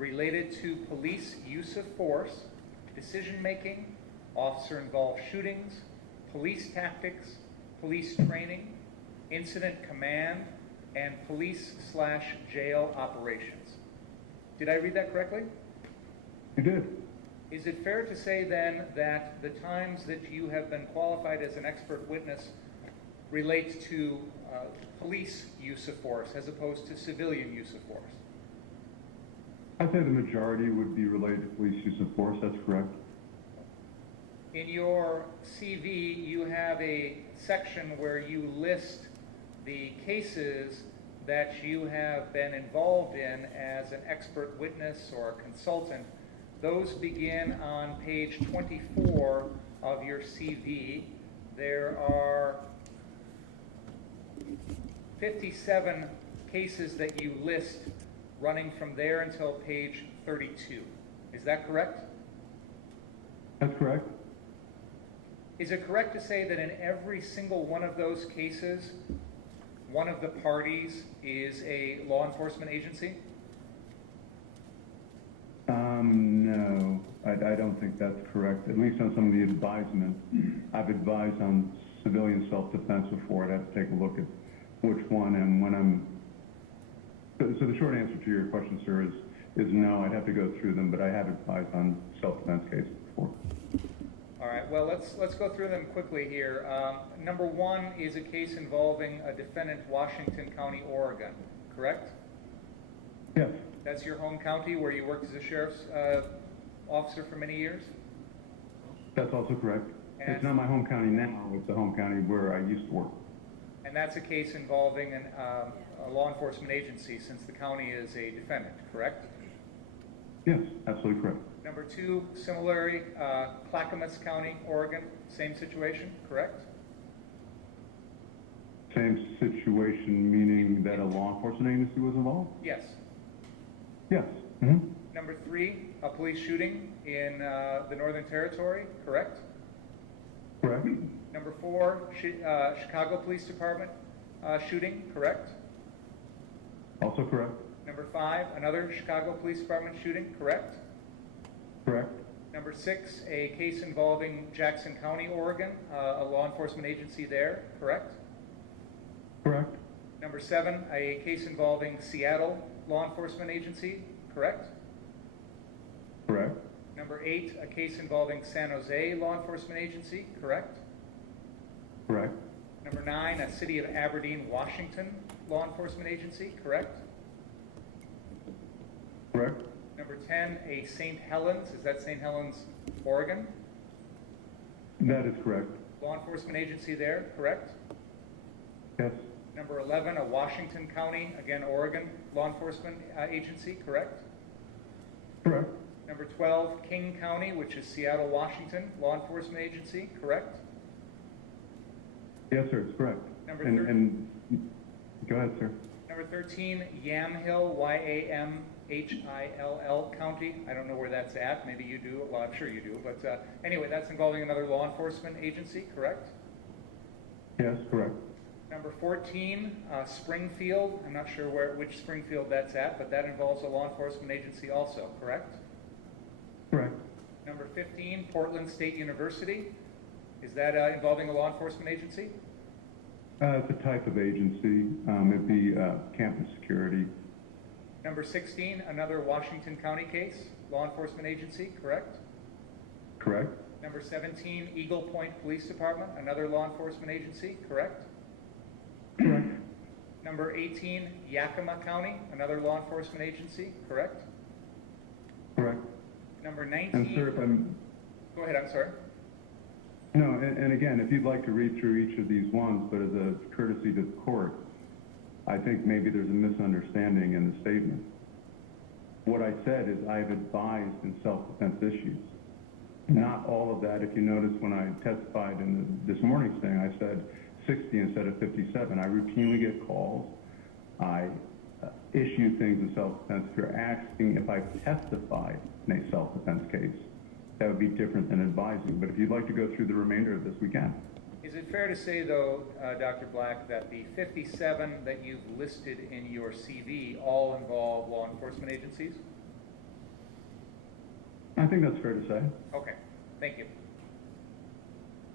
related to police use of force, decision-making, officer-involved shootings, police tactics, police training, incident command, and police/jail operations. Did I read that correctly? You did. Is it fair to say then that the times that you have been qualified as an expert witness relate to police use of force as opposed to civilian use of force? I'd say the majority would be related to police use of force. That's correct. In your CV, you have a section where you list the cases that you have been involved in as an expert witness or a consultant. Those begin on page 24 of your CV. There are 57 cases that you list running from there until page 32. Is that correct? That's correct. Is it correct to say that in every single one of those cases, one of the parties is a law enforcement agency? No, I don't think that's correct. At least on some of the advisement, I've advised on civilian self-defense before. I'd have to take a look at which one and when I'm. So the short answer to your question, sir, is no. I'd have to go through them, but I have advised on self-defense cases before. All right. Well, let's go through them quickly here. Number one is a case involving a defendant, Washington County, Oregon. Correct? Yes. That's your home county where you worked as a sheriff's officer for many years? That's also correct. And it's not my home county now. It's the home county where I used to work. And that's a case involving a law enforcement agency since the county is a defendant, correct? Yes, absolutely correct. Number two, similarly, Clackamas County, Oregon, same situation, correct? Same situation, meaning that a law enforcement agency was involved? Yes. Yes. Mm-hmm. Number three, a police shooting in the Northern Territory, correct? Correct. Number four, Chicago Police Department shooting, correct? Also correct. Number five, another Chicago Police Department shooting, correct? Correct. Number six, a case involving Jackson County, Oregon, a law enforcement agency there, correct? Correct. Number seven, a case involving Seattle law enforcement agency, correct? Correct. Number eight, a case involving San Jose law enforcement agency, correct? Correct. Number nine, a city of Aberdeen, Washington law enforcement agency, correct? Correct. Number 10, a St. Helens, is that St. Helens, Oregon? That is correct. Law enforcement agency there, correct? Yes. Number 11, a Washington County, again, Oregon, law enforcement agency, correct? Correct. Number 12, King County, which is Seattle, Washington, law enforcement agency, correct? Yes, sir, it's correct. Number and go ahead, sir. Number 13, Yamhill, Yamhill County. I don't know where that's at. Maybe you do. Well, I'm sure you do. But anyway, that's involving another law enforcement agency, correct? Yes, correct. Number 14, Springfield. I'm not sure which Springfield that's at, but that involves a law enforcement agency also, correct? Correct. Number 15, Portland State University. Is that involving a law enforcement agency? It's a type of agency. It'd be campus security. Number 16, another Washington County case, law enforcement agency, correct? Correct. Number 17, Eagle Point Police Department, another law enforcement agency, correct? Correct. Number 18, Yakima County, another law enforcement agency, correct? Correct. Number 19. And sir, if I'm... Go ahead, I'm sorry. No, and again, if you'd like to read through each of these ones, but as a courtesy to the court, I think maybe there's a misunderstanding in the statement. What I said is I've advised in self-defense issues. Not all of that. If you notice when I testified in this morning's thing, I said 60 instead of 57. I routinely get calls. I issue things in self-defense. If you're asking if I've testified in a self-defense case, that would be different than advising. But if you'd like to go through the remainder of this, we can. Is it fair to say, though, Dr. Black, that the 57 that you've listed in your CV all involve law enforcement agencies? I think that's fair to say. Okay, thank you.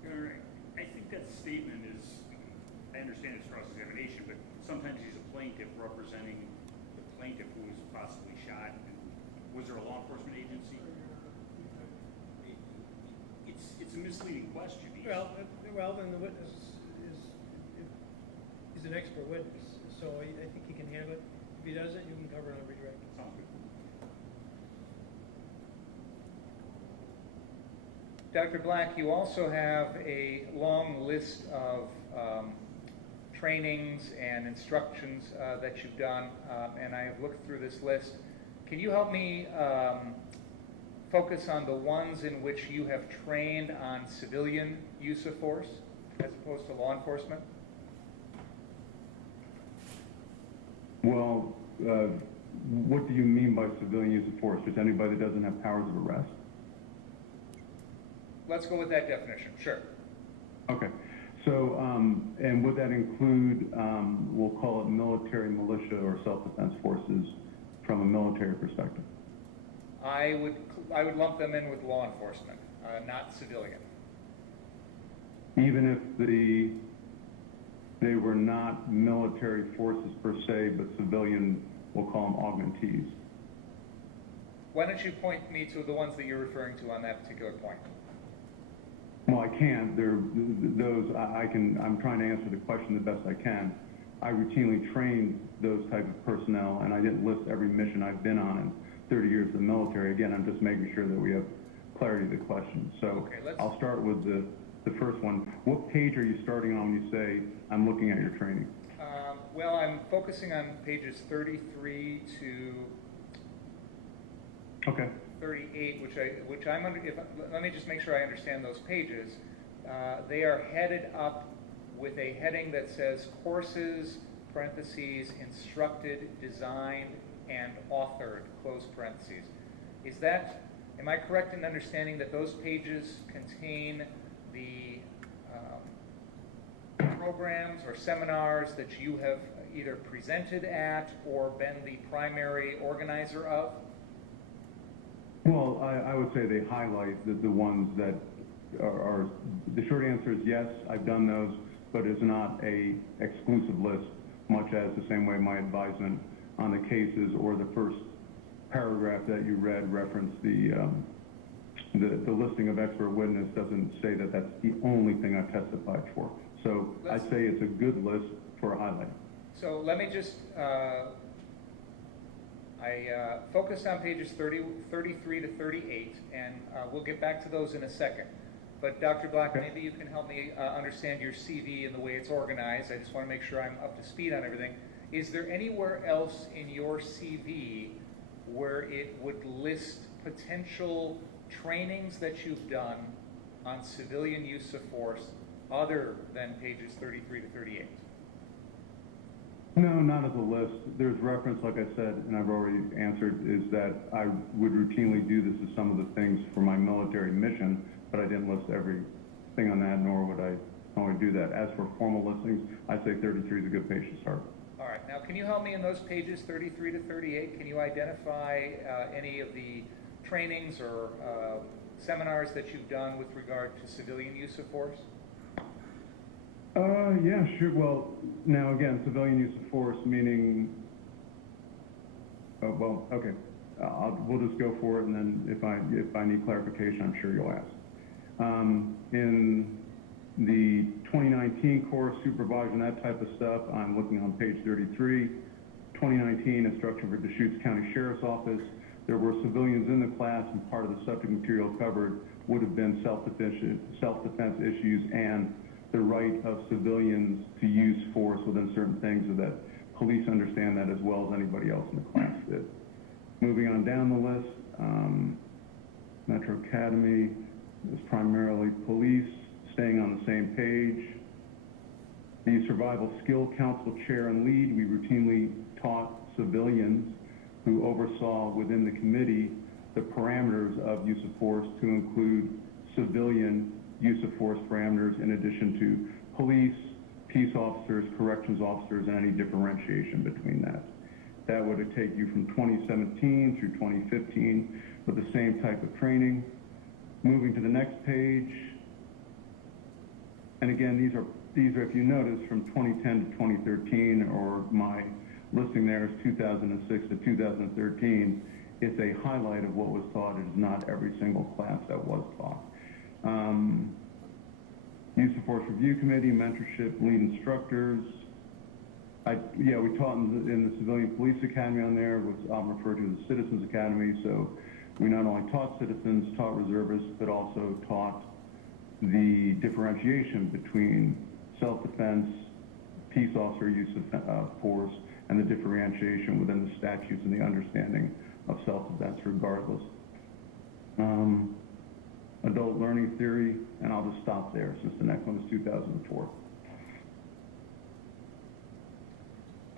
Your Honor, I think that statement is, I understand it's cross-examination, but sometimes he's a plaintiff representing the plaintiff who was possibly shot. Was there a law enforcement agency? It's a misleading question. Well, then the witness is an expert witness, so I think he can handle it. If he does it, you can cover it on redirect. Sounds good. Dr. Black, you also have a long list of trainings and instructions that you've done, and I have looked through this list. Can you help me focus on the ones in which you have trained on civilian use of force as opposed to law enforcement? Well, what do you mean by civilian use of force? Just anybody that doesn't have powers of arrest? Let's go with that definition, sure. Okay. So, and would that include, we'll call it military, militia, or self-defense forces from a military perspective? I would lump them in with law enforcement, not civilian. Even if they were not military forces per se, but civilian, we'll call them augmentees. Why don't you point me to the ones that you're referring to on that particular point? Well, I can't. I'm trying to answer the question the best I can. I routinely train those type of personnel, and I didn't list every mission I've been on in 30 years of the military. Again, I'm just making sure that we have clarity of the question. So okay, I'll start with the first one. What page are you starting on when you say, I'm looking at your training? Well, I'm focusing on pages 33 to okay. 38, which I'm under. Let me just make sure I understand those pages. They are headed up with a heading that says courses, parentheses, instructed, designed, and authored, close parentheses. Am I correct in understanding that those pages contain the programs or seminars that you have either presented at or been the primary organizer of? Well, I would say they highlight the ones that are, the short answer is yes, I've done those, but it's not a exclusive list, much as the same way my advisement on the cases or the first paragraph that you read referenced the listing of expert witness doesn't say that that's the only thing I testified for. So I'd say it's a good list for a highlight. So let me just, I focused on pages 33 to 38, and we'll get back to those in a second. But Dr. Black, maybe you can help me understand your CV and the way it's organized. I just want to make sure I'm up to speed on everything. Is there anywhere else in your CV where it would list potential trainings that you've done on civilian use of force other than pages 33 to 38? No, not as a list. There's reference, like I said, and I've already answered, is that I would routinely do this as some of the things for my military mission, but I didn't list everything on that, nor would I only do that. As for formal listings, I say 33 is a good page to start. All right. Now, can you help me in those pages 33 to 38? Can you identify any of the trainings or seminars that you've done with regard to civilian use of force? Yeah, sure. Well, now again, civilian use of force, meaning, well, okay. We'll just go for it, and then if I need clarification, I'm sure you'll ask. In the 2019 course, supervision, that type of stuff, I'm looking on page 33. 2019 instruction for Deschutes County Sheriff's Office. There were civilians in the class, and part of the subject material covered would have been self-defense issues and the right of civilians to use force within certain things, so that police understand that as well as anybody else in the class did. Moving on down the list, Metro Academy is primarily police, staying on the same page. The Survival Skill Council Chair and Lead, we routinely taught civilians who oversaw within the committee the parameters of use of force to include civilian use of force parameters in addition to police, peace officers, corrections officers, and any differentiation between that. That would take you from 2017 through 2015 with the same type of training. Moving to the next page, and again, these are, if you notice, from 2010 to 2013, or my listing there is 2006 to 2013. It's a highlight of what was taught. It is not every single class that was taught. Use of Force Review Committee, mentorship, lead instructors. We taught in the Civilian Police Academy on there, which I'm referred to as the Citizens Academy. So we not only taught citizens, taught reservists, but also taught the differentiation between self-defense, peace officer use of force, and the differentiation within the statutes and the understanding of self-defense regardless. Adult learning theory, and I'll just stop there since the next one is 2004.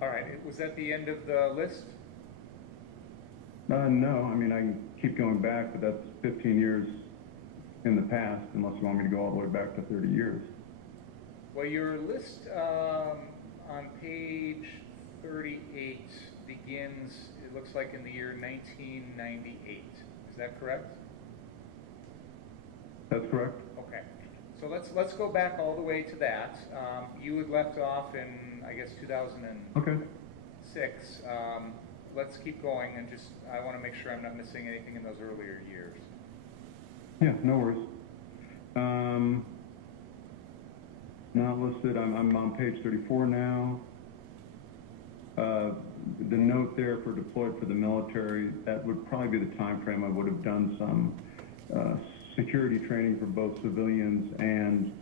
All right, was that the end of the list? No, I mean, I can keep going back, but that's 15 years in the past, unless you want me to go all the way back to 30 years. Well, your list on page 38 begins, it looks like in the year 1998. Is that correct? That's correct. Okay. So let's go back all the way to that. You had left off in, I guess, 2006. Okay. Let's keep going, and just, I want to make sure I'm not missing anything in those earlier years. Yeah, no worries. Not listed. I'm on page 34 now. The note there for deployed for the military, that would probably be the time frame I would have done some security training for both civilians and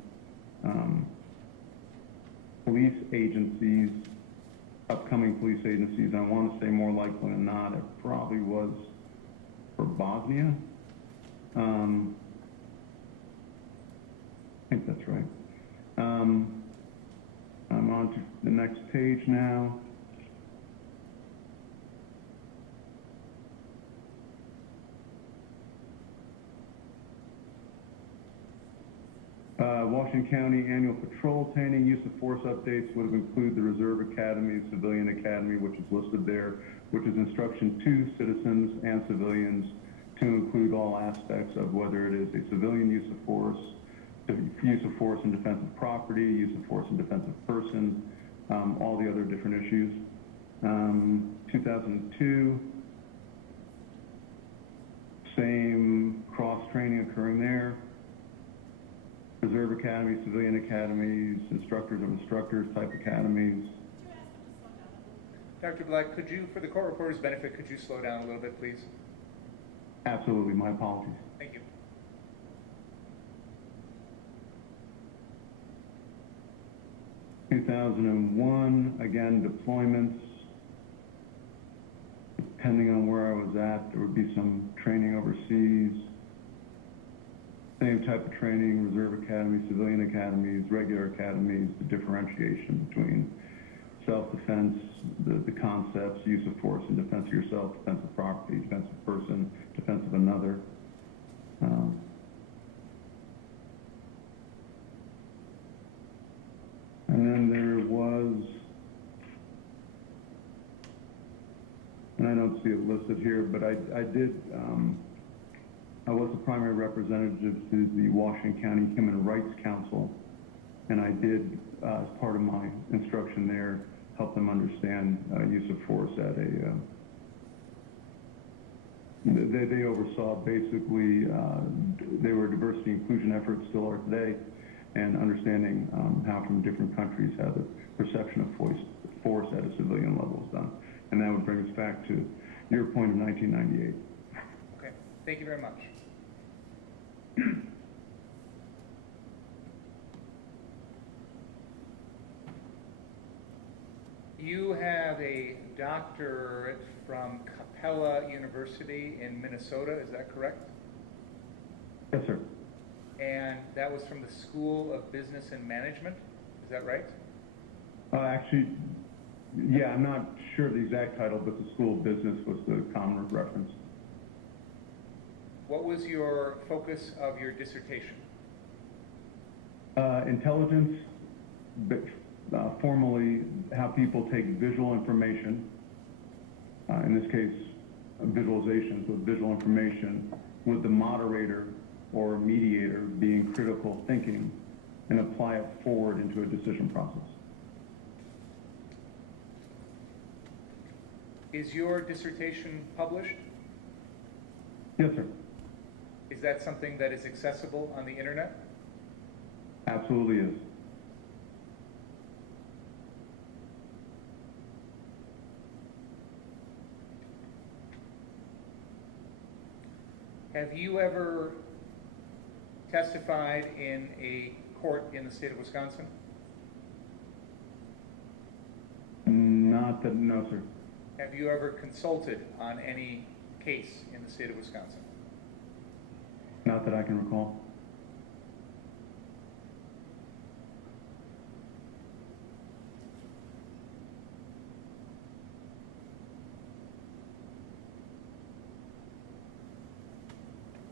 police agencies, upcoming police agencies. I want to say more likely than not, it probably was for Bosnia. I think that's right. I'm on to the next page now. Washington County Annual Patrol Training, use of force updates would have included the Reserve Academy, Civilian Academy, which is listed there, which is instruction to citizens and civilians to include all aspects of whether it is a civilian use of force, use of force in defense of property, use of force in defense of person, all the other different issues. 2002, same cross-training occurring there. Reserve Academy, Civilian Academies, instructors of instructors type academies. Dr. Black, could you, for the court reporter's benefit, could you slow down a little bit, please? Absolutely, my apologies. Thank you. In 2001, again, deployments. Depending on where I was at, there would be some training overseas. Same type of training, Reserve Academy, Civilian Academies, regular academies, the differentiation between self-defense, the concepts, use of force in defense of yourself, defense of property, defense of person, defense of another. And then there was, and I don't see it listed here, but I was the primary representative to the Washington County Human Rights Council, and I did, as part of my instruction there, help them understand use of force at a, they oversaw basically, they were diversity inclusion efforts, still are today, and understanding how from different countries how the perception of force at a civilian level is done. And that would bring us back to your point of 1998. Okay, thank you very much. You have a doctorate from Capella University in Minnesota, is that correct? Yes, sir. And that was from the School of Business and Management, is that right? Actually, yeah, I'm not sure the exact title, but the School of Business was the common reference. What was your focus of your dissertation? Intelligence, but formally how people take visual information in this case, visualizations with visual information, with the moderator or mediator being critical thinking and apply it forward into a decision process. Is your dissertation published? Yes, sir. Is that something that is accessible on the internet? Absolutely is. Have you ever testified in a court in the state of Wisconsin? Not that, no, sir. Have you ever consulted on any case in the state of Wisconsin? Not that I can recall.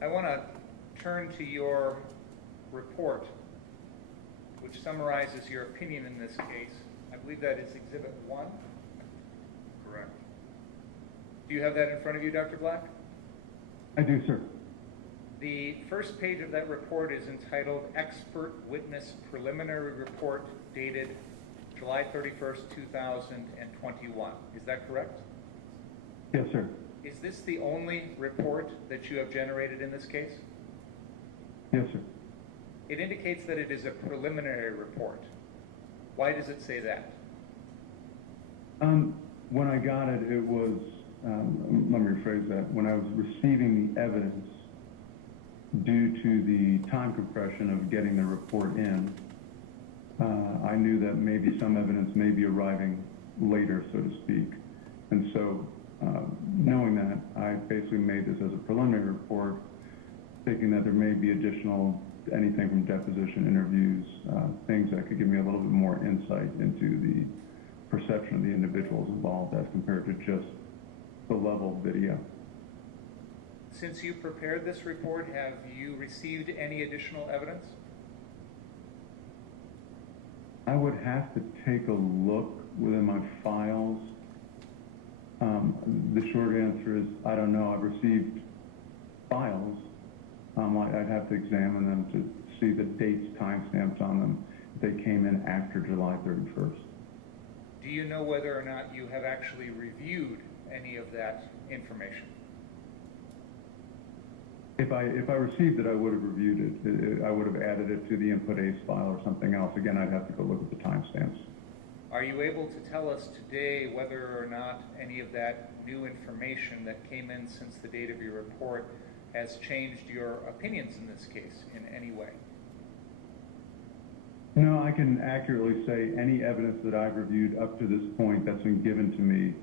I want to turn to your report, which summarizes your opinion in this case. I believe that is Exhibit 1. Correct. Do you have that in front of you, Dr. Black? I do, sir. The first page of that report is entitled Expert Witness Preliminary Report, dated July 31st, 2021. Is that correct? Yes, sir. Is this the only report that you have generated in this case? Yes, sir. It indicates that it is a preliminary report. Why does it say that? When I got it, it was, let me rephrase that. When I was receiving the evidence, due to the time compression of getting the report in, I knew that maybe some evidence may be arriving later, so to speak. And so, knowing that, I basically made this as a preliminary report, thinking that there may be additional, anything from deposition interviews, things that could give me a little bit more insight into the perception of the individuals involved as compared to just the level of video. Since you prepared this report, have you received any additional evidence? I would have to take a look within my files. The short answer is, I don't know. I've received files. I'd have to examine them to see the dates, timestamps on them. They came in after July 31st. Do you know whether or not you have actually reviewed any of that information? If I received it, I would have reviewed it. I would have added it to the input ACE file or something else. Again, I'd have to go look at the timestamps. Are you able to tell us today whether or not any of that new information that came in since the date of your report has changed your opinions in this case in any way? No, I can accurately say any evidence that I've reviewed up to this point that's been given to me,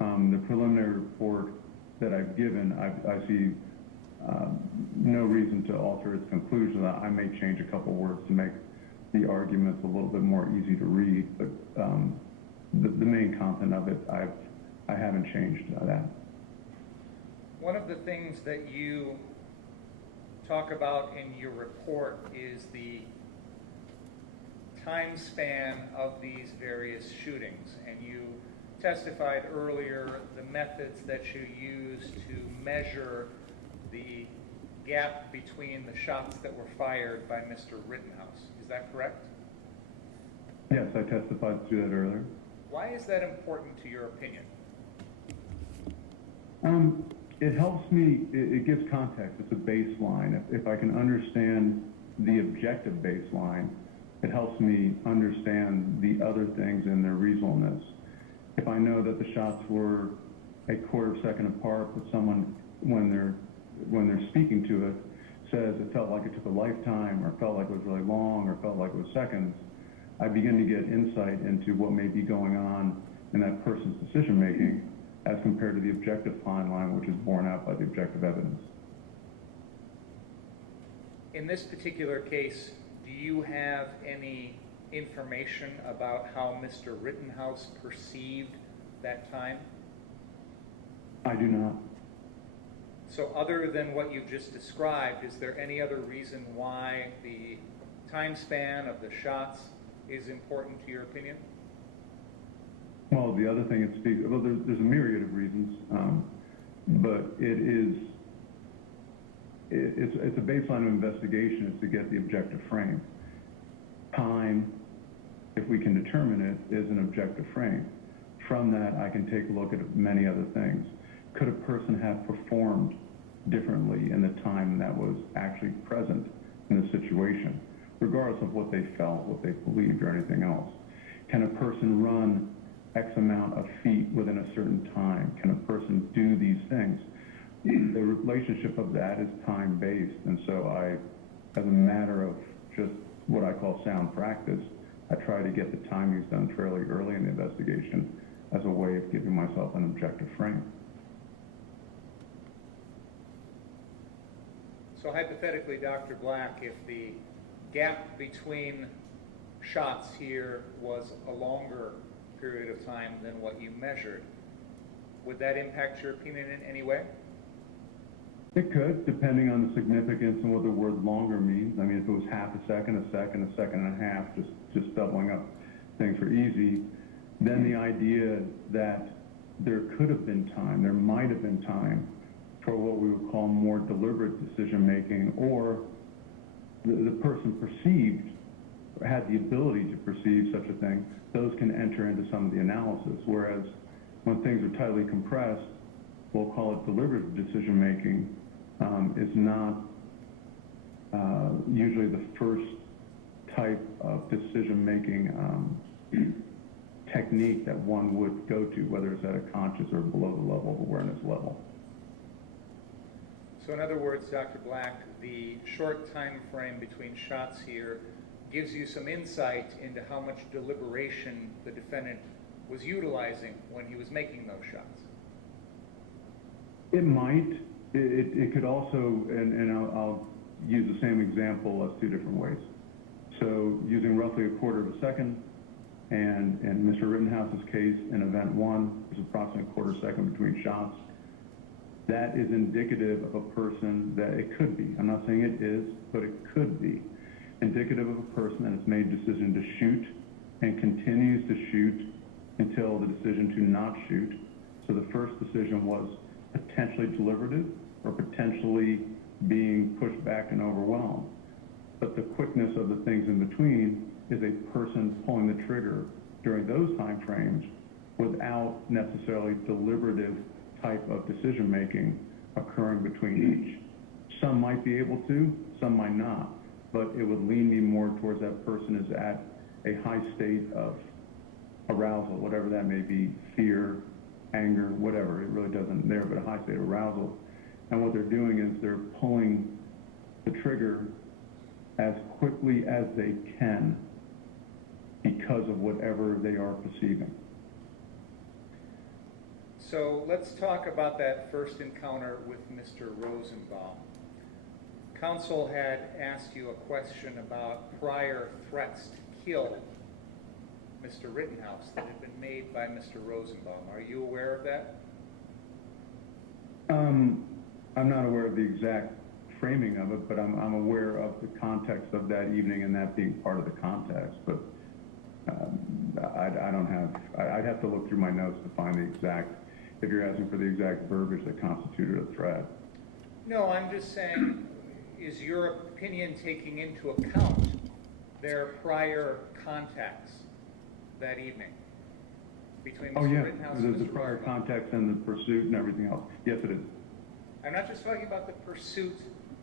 the preliminary report that I've given, I see no reason to alter its conclusion. I may change a couple words to make the arguments a little bit more easy to read, but the main content of it, I haven't changed that. One of the things that you talk about in your report is the time span of these various shootings, and you testified earlier the methods that you use to measure the gap between the shots that were fired by Mr. Rittenhouse. Is that correct? Yes, I testified to that earlier. Why is that important to your opinion? It helps me, it gives context, it's a baseline. If I can understand the objective baseline, it helps me understand the other things and their reasonableness. If I know that the shots were a quarter of a second apart, but someone, when they're speaking to it, says it felt like it took a lifetime, or felt like it was really long, or felt like it was seconds, I begin to get insight into what may be going on in that person's decision making as compared to the objective timeline, which is borne out by the objective evidence. In this particular case, do you have any information about how Mr. Rittenhouse perceived that time? I do not. So other than what you've just described, is there any other reason why the time span of the shots is important to your opinion? Well, the other thing it speaks, well, there's a myriad of reasons, but it's a baseline of investigation is to get the objective frame. Time, if we can determine it, is an objective frame. From that, I can take a look at many other things. Could a person have performed differently in the time that was actually present in the situation, regardless of what they felt, what they believed, or anything else? Can a person run X amount of feet within a certain time? Can a person do these things? The relationship of that is time-based, and so as a matter of just what I call sound practice, I try to get the timings done fairly early in the investigation as a way of giving myself an objective frame. So hypothetically, Dr. Black, if the gap between shots here was a longer period of time than what you measured, would that impact your opinion in any way? It could, depending on the significance and what the word longer means. I mean, if it was half a second, a second, a second and a half, just doubling up things for easy, then the idea that there could have been time, there might have been time for what we would call more deliberate decision-making, or the person perceived, or had the ability to perceive such a thing, those can enter into some of the analysis. Whereas when things are tightly compressed, we'll call it deliberate decision-making, is not usually the first type of decision-making technique that one would go to, whether it's at a conscious or below the level of awareness level. So in other words, Dr. Black, the short time frame between shots here gives you some insight into how much deliberation the defendant was utilizing when he was making those shots. It might. It could also, and I'll use the same example as two different ways. So using roughly a quarter of a second, and in Mr. Rittenhouse's case, in event one, there's approximately a quarter second between shots. That is indicative of a person that it could be. I'm not saying it is, but it could be indicative of a person that has made a decision to shoot and continues to shoot until the decision to not shoot. So the first decision was potentially deliberative or potentially being pushed back and overwhelmed. But the quickness of the things in between is a person pulling the trigger during those time frames without necessarily deliberative type of decision making occurring between each. Some might be able to, some might not, but it would lean me more towards that person is at a high state of arousal, whatever that may be, fear, anger, whatever, it really doesn't there, but a high state of arousal. And what they're doing is they're pulling the trigger as quickly as they can because of whatever they are perceiving. So let's talk about that first encounter with Mr. Rosenbaum. Counsel had asked you a question about prior threats to kill Mr. Rittenhouse that had been made by Mr. Rosenbaum. Are you aware of that? I'm not aware of the exact framing of it, but I'm aware of the context of that evening and that being part of the context. But I don't have, I'd have to look through my notes to find the exact, if you're asking for the exact verbiage that constituted a threat. No, I'm just saying, is your opinion taking into account their prior contacts that evening between Mr. Rittenhouse and Mr. There's the prior context and the pursuit and everything else. Yes, it is. I'm not just talking about the pursuit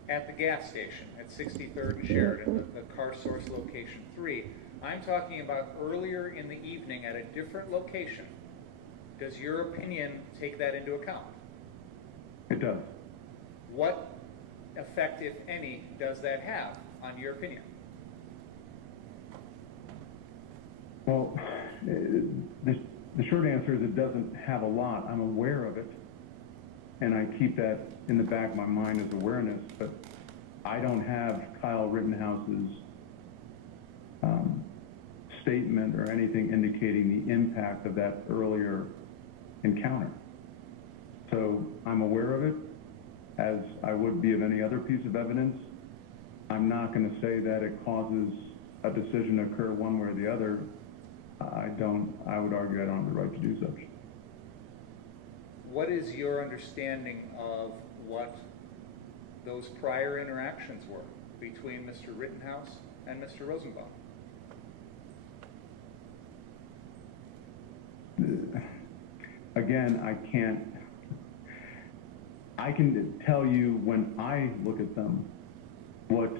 at the gas station at 63rd and Sheridan, the car source location 3. I'm talking about earlier in the evening at a different location. Does your opinion take that into account? It does. What effect, if any, does that have on your opinion? Well, the short answer is it doesn't have a lot. I'm aware of it, and I keep that in the back of my mind as awareness, but I don't have Kyle Rittenhouse's statement or anything indicating the impact of that earlier encounter. So I'm aware of it, as I would be of any other piece of evidence. I'm not going to say that it causes a decision to occur one way or the other. I would argue I don't have the right to do such. What is your understanding of what those prior interactions were between Mr. Rittenhouse and Mr. Rosenbaum? Again, I can tell you when I look at them, what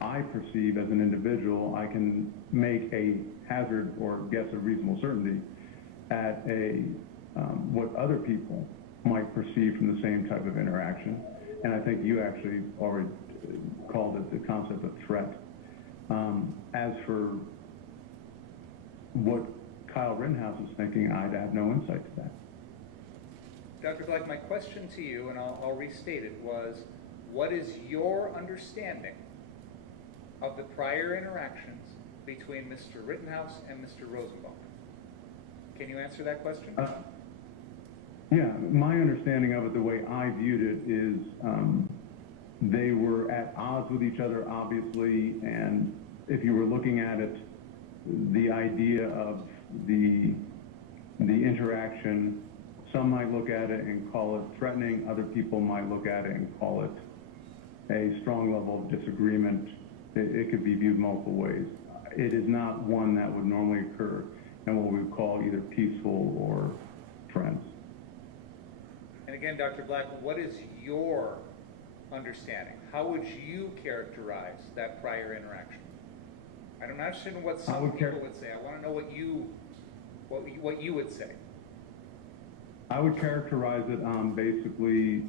I perceive as an individual. I can make a hazard or guess a reasonable certainty at what other people might perceive from the same type of interaction. And I think you actually already called it the concept of threat. As for what Kyle Rittenhouse is thinking, I'd have no insight to that. Dr. Black, my question to you, and I'll restate it, was what is your understanding of the prior interactions between Mr. Rittenhouse and Mr. Rosenbaum? Can you answer that question? Yeah, my understanding of it, the way I viewed it, is they were at odds with each other, obviously, and if you were looking at it, the idea of the interaction, some might look at it and call it threatening, other people might look at it and call it a strong level of disagreement. It could be viewed multiple ways. It is not one that would normally occur in what we would call either peaceful or friends. And again, Dr. Black, what is your understanding? How would you characterize that prior interaction? I'm not interested in what some people would say. I want to know what you would say. I would characterize it basically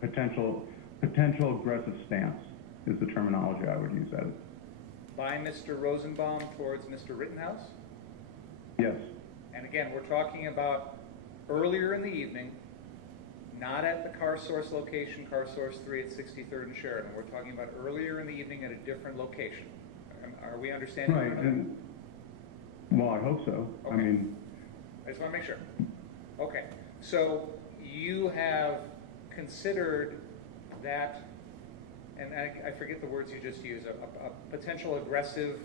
potential aggressive stance is the terminology I would use at it. By Mr. Rosenbaum towards Mr. Rittenhouse? Yes. And again, we're talking about earlier in the evening, not at the Car Source location, Car Source 3 at 63rd and Sheridan. We're talking about earlier in the evening at a different location. Are we understanding? Right. And, well, I hope so. Okay. I mean, I just want to make sure. Okay. So you have considered that, and I forget the words you just used, a potential aggressive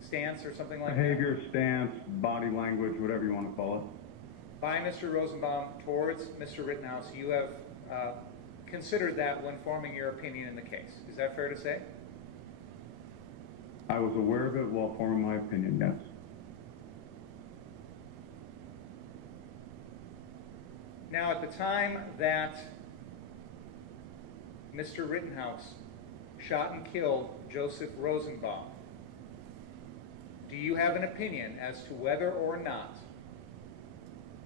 stance or something like behavior, that? stance, body language, whatever you want to call it. By Mr. Rosenbaum towards Mr. Rittenhouse, you have considered that when forming your opinion in the case. Is that fair to say? I was aware of it while forming my opinion, yes. Now, at the time that Mr. Rittenhouse shot and killed Joseph Rosenbaum, do you have an opinion as to whether or not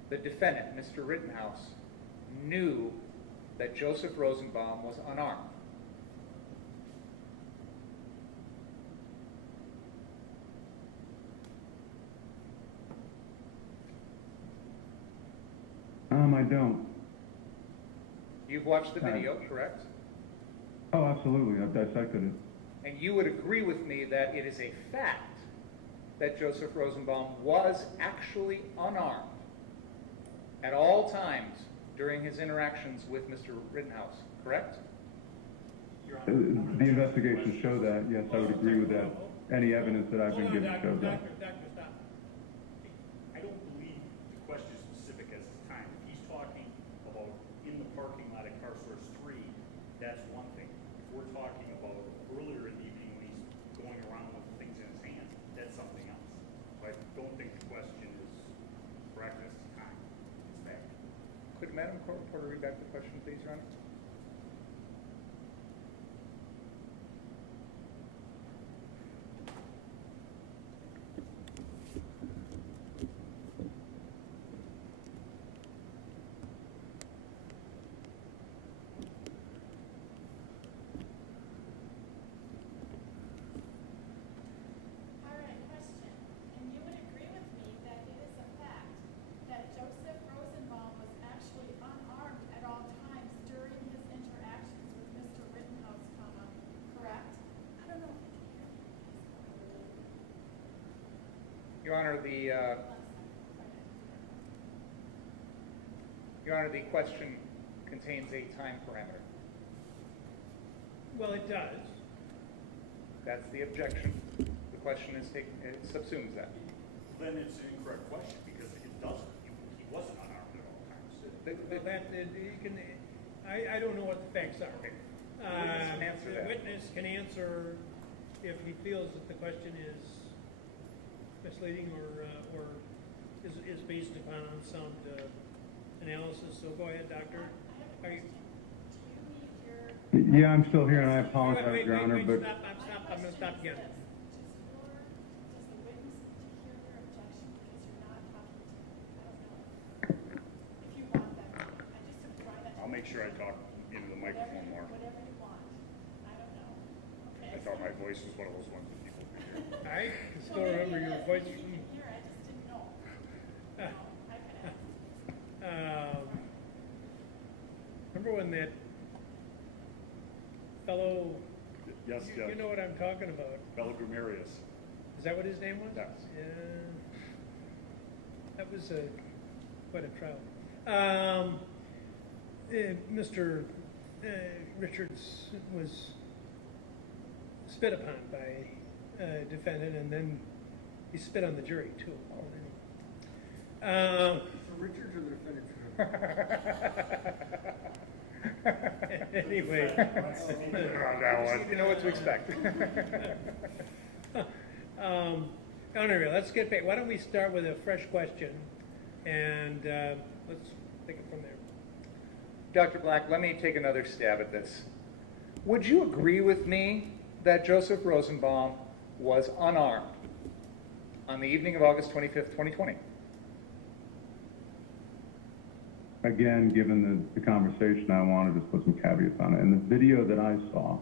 the defendant, Mr. Rittenhouse, knew that Joseph Rosenbaum was unarmed? I don't. You've watched the video, correct? Oh, absolutely. I've dissected it. And you would agree with me that it is a fact that Joseph Rosenbaum was actually unarmed at all times during his interactions with Mr. Rittenhouse, correct? The investigations show that, yes, I would agree with that. Any evidence that I've been given shows that. Doctor, stop. I don't believe the question is specific as to time. If he's talking about in the parking lot at Car Source 3, that's one thing. If we're talking about earlier in the evening when he's going around with things in his hands, that's something else. So I don't think the question is correct as to time. It's fact. Could Madam Court Reporter read back the question, please, Your Honor? Your Honor, the question contains a time parameter. Well, it does. That's the objection. The question is it subsumes that. then it's an incorrect question, because it doesn't, he wasn't unarmed at all times. Well, you can, I don't know what the facts are. Witness can answer The that. witness can answer if he feels that the question is misleading or is based upon unsound analysis. So go ahead, doctor. Are you, Yeah, I'm still here, and I apologize, wait, Your Honor, but stop, I'm going to stop again. Does the witness need to hear your objection because you're not talking to, I don't know, if you want that, I just am trying to. I'll make sure I talk into the microphone more. Whatever you want, I don't know, okay? I thought my voice was one of those ones that people could hear. I can still remember your voice. Maybe you can hear, I just didn't know. No, I can ask. Remember when that fellow, Yes, you Judge. know what I'm talking about? Belgrumarius. Is that what his name was? Yes. Yeah. That was quite a trial. Mr. Richards was spit upon by a defendant, and then he spit on the jury too. So Richards or the defendant? Anyway. On that one. You know what to expect. Anyway, let's get back. Why don't we start with a fresh question, and let's take it from there. Dr. Black, let me take another stab at this. Would you agree with me that Joseph Rosenbaum was unarmed on the evening of August 25th, 2020? again, given the conversation, I wanted to put some caveats on it. In the video that I saw,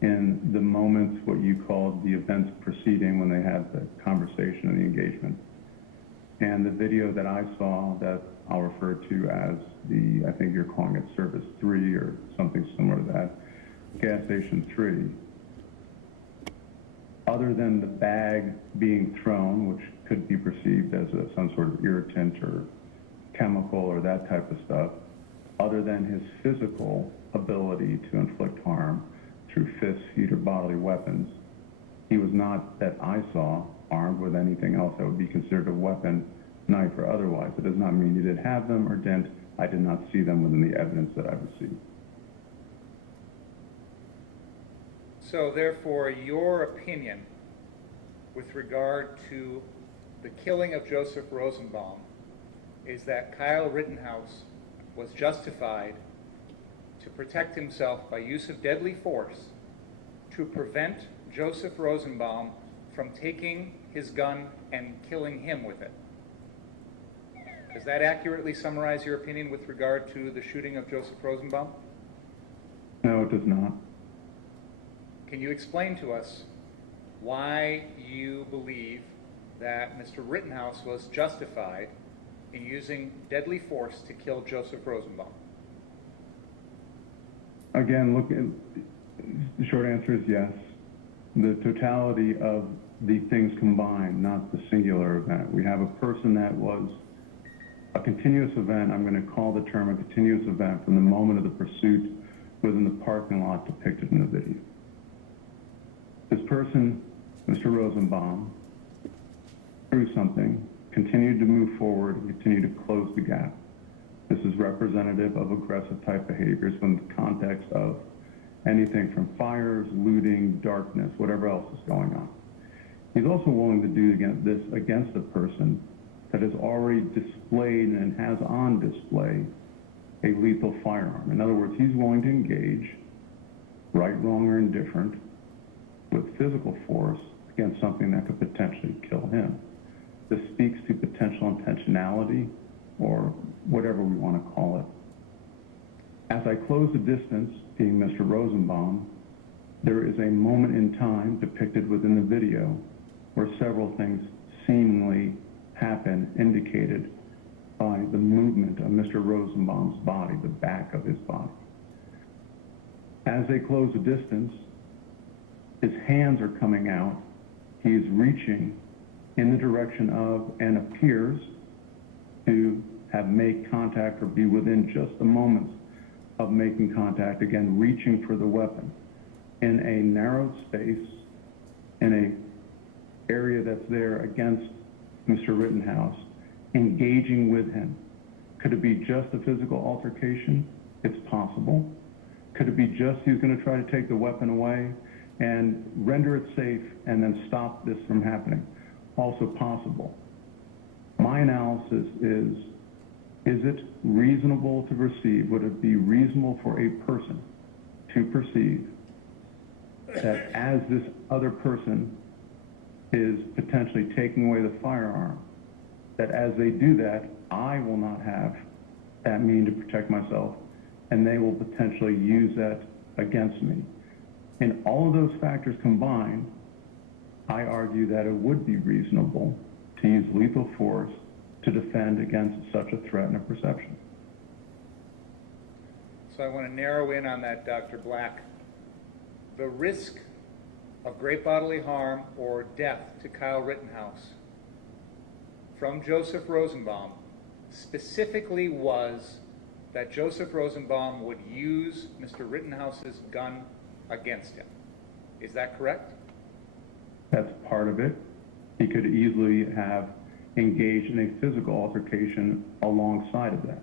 in the moments, what you called the events preceding when they had the conversation and the engagement, and the video that I saw that I'll refer to as the, I think you're calling it Service 3 or something similar to that, Gas Station 3, other than the bag being thrown, which could be perceived as some sort of irritant or chemical or that type of stuff, other than his physical ability to inflict harm through fists, feet, or bodily weapons, he was not, that I saw, armed with anything else that would be considered a weapon, knife, or otherwise. It does not mean he did have them or didn't. I did not see them within the evidence that I received. So therefore, your opinion with regard to the killing of Joseph Rosenbaum is that Kyle Rittenhouse was justified to protect himself by use of deadly force to prevent Joseph Rosenbaum from taking his gun and killing him with it. Does that accurately summarize your opinion with regard to the shooting of Joseph Rosenbaum? No, it does not. Can you explain to us why you believe that Mr. Rittenhouse was justified in using deadly force to kill Joseph Rosenbaum? Again, look, the short answer is yes. The totality of the things combined, not the singular event. We have a person that was a continuous event. I'm going to call the term a continuous event from the moment of the pursuit within the parking lot depicted in the video. This person, Mr. Rosenbaum, threw something, continued to move forward, and continued to close the gap. This is representative of aggressive type behaviors in the context of anything from fires, looting, darkness, whatever else is going on. He's also willing to do this against a person that has already displayed and has on display a lethal firearm. In other words, he's willing to engage, right, wrong, or indifferent, with physical force against something that could potentially kill him. This speaks to potential intentionality, or whatever we want to call it. As I close the distance, being Mr. Rosenbaum, there is a moment in time depicted within the video where several things seemingly happen, indicated by the movement of Mr. Rosenbaum's body, the back of his body. As they close the distance, his hands are coming out. He is reaching in the direction of, and appears to have made contact or be within just the moments of making contact, again, reaching for the weapon in a narrowed space, in a area that's there against Mr. Rittenhouse, engaging with him. Could it be just a physical altercation? It's possible. Could it be just he was going to try to take the weapon away and render it safe and then stop this from happening? Also possible. My analysis is it reasonable to perceive, would it be reasonable for a person to perceive that as this other person is potentially taking away the firearm, that as they do that, I will not have that mean to protect myself, and they will potentially use that against me. In all of those factors combined, I argue that it would be reasonable to use lethal force to defend against such a threat and a perception. So I want to narrow in on that, Dr. Black. The risk of great bodily harm or death to Kyle Rittenhouse from Joseph Rosenbaum specifically was that Joseph Rosenbaum would use Mr. Rittenhouse's gun against him. Is that correct? That's part of it. He could easily have engaged in a physical altercation alongside of that.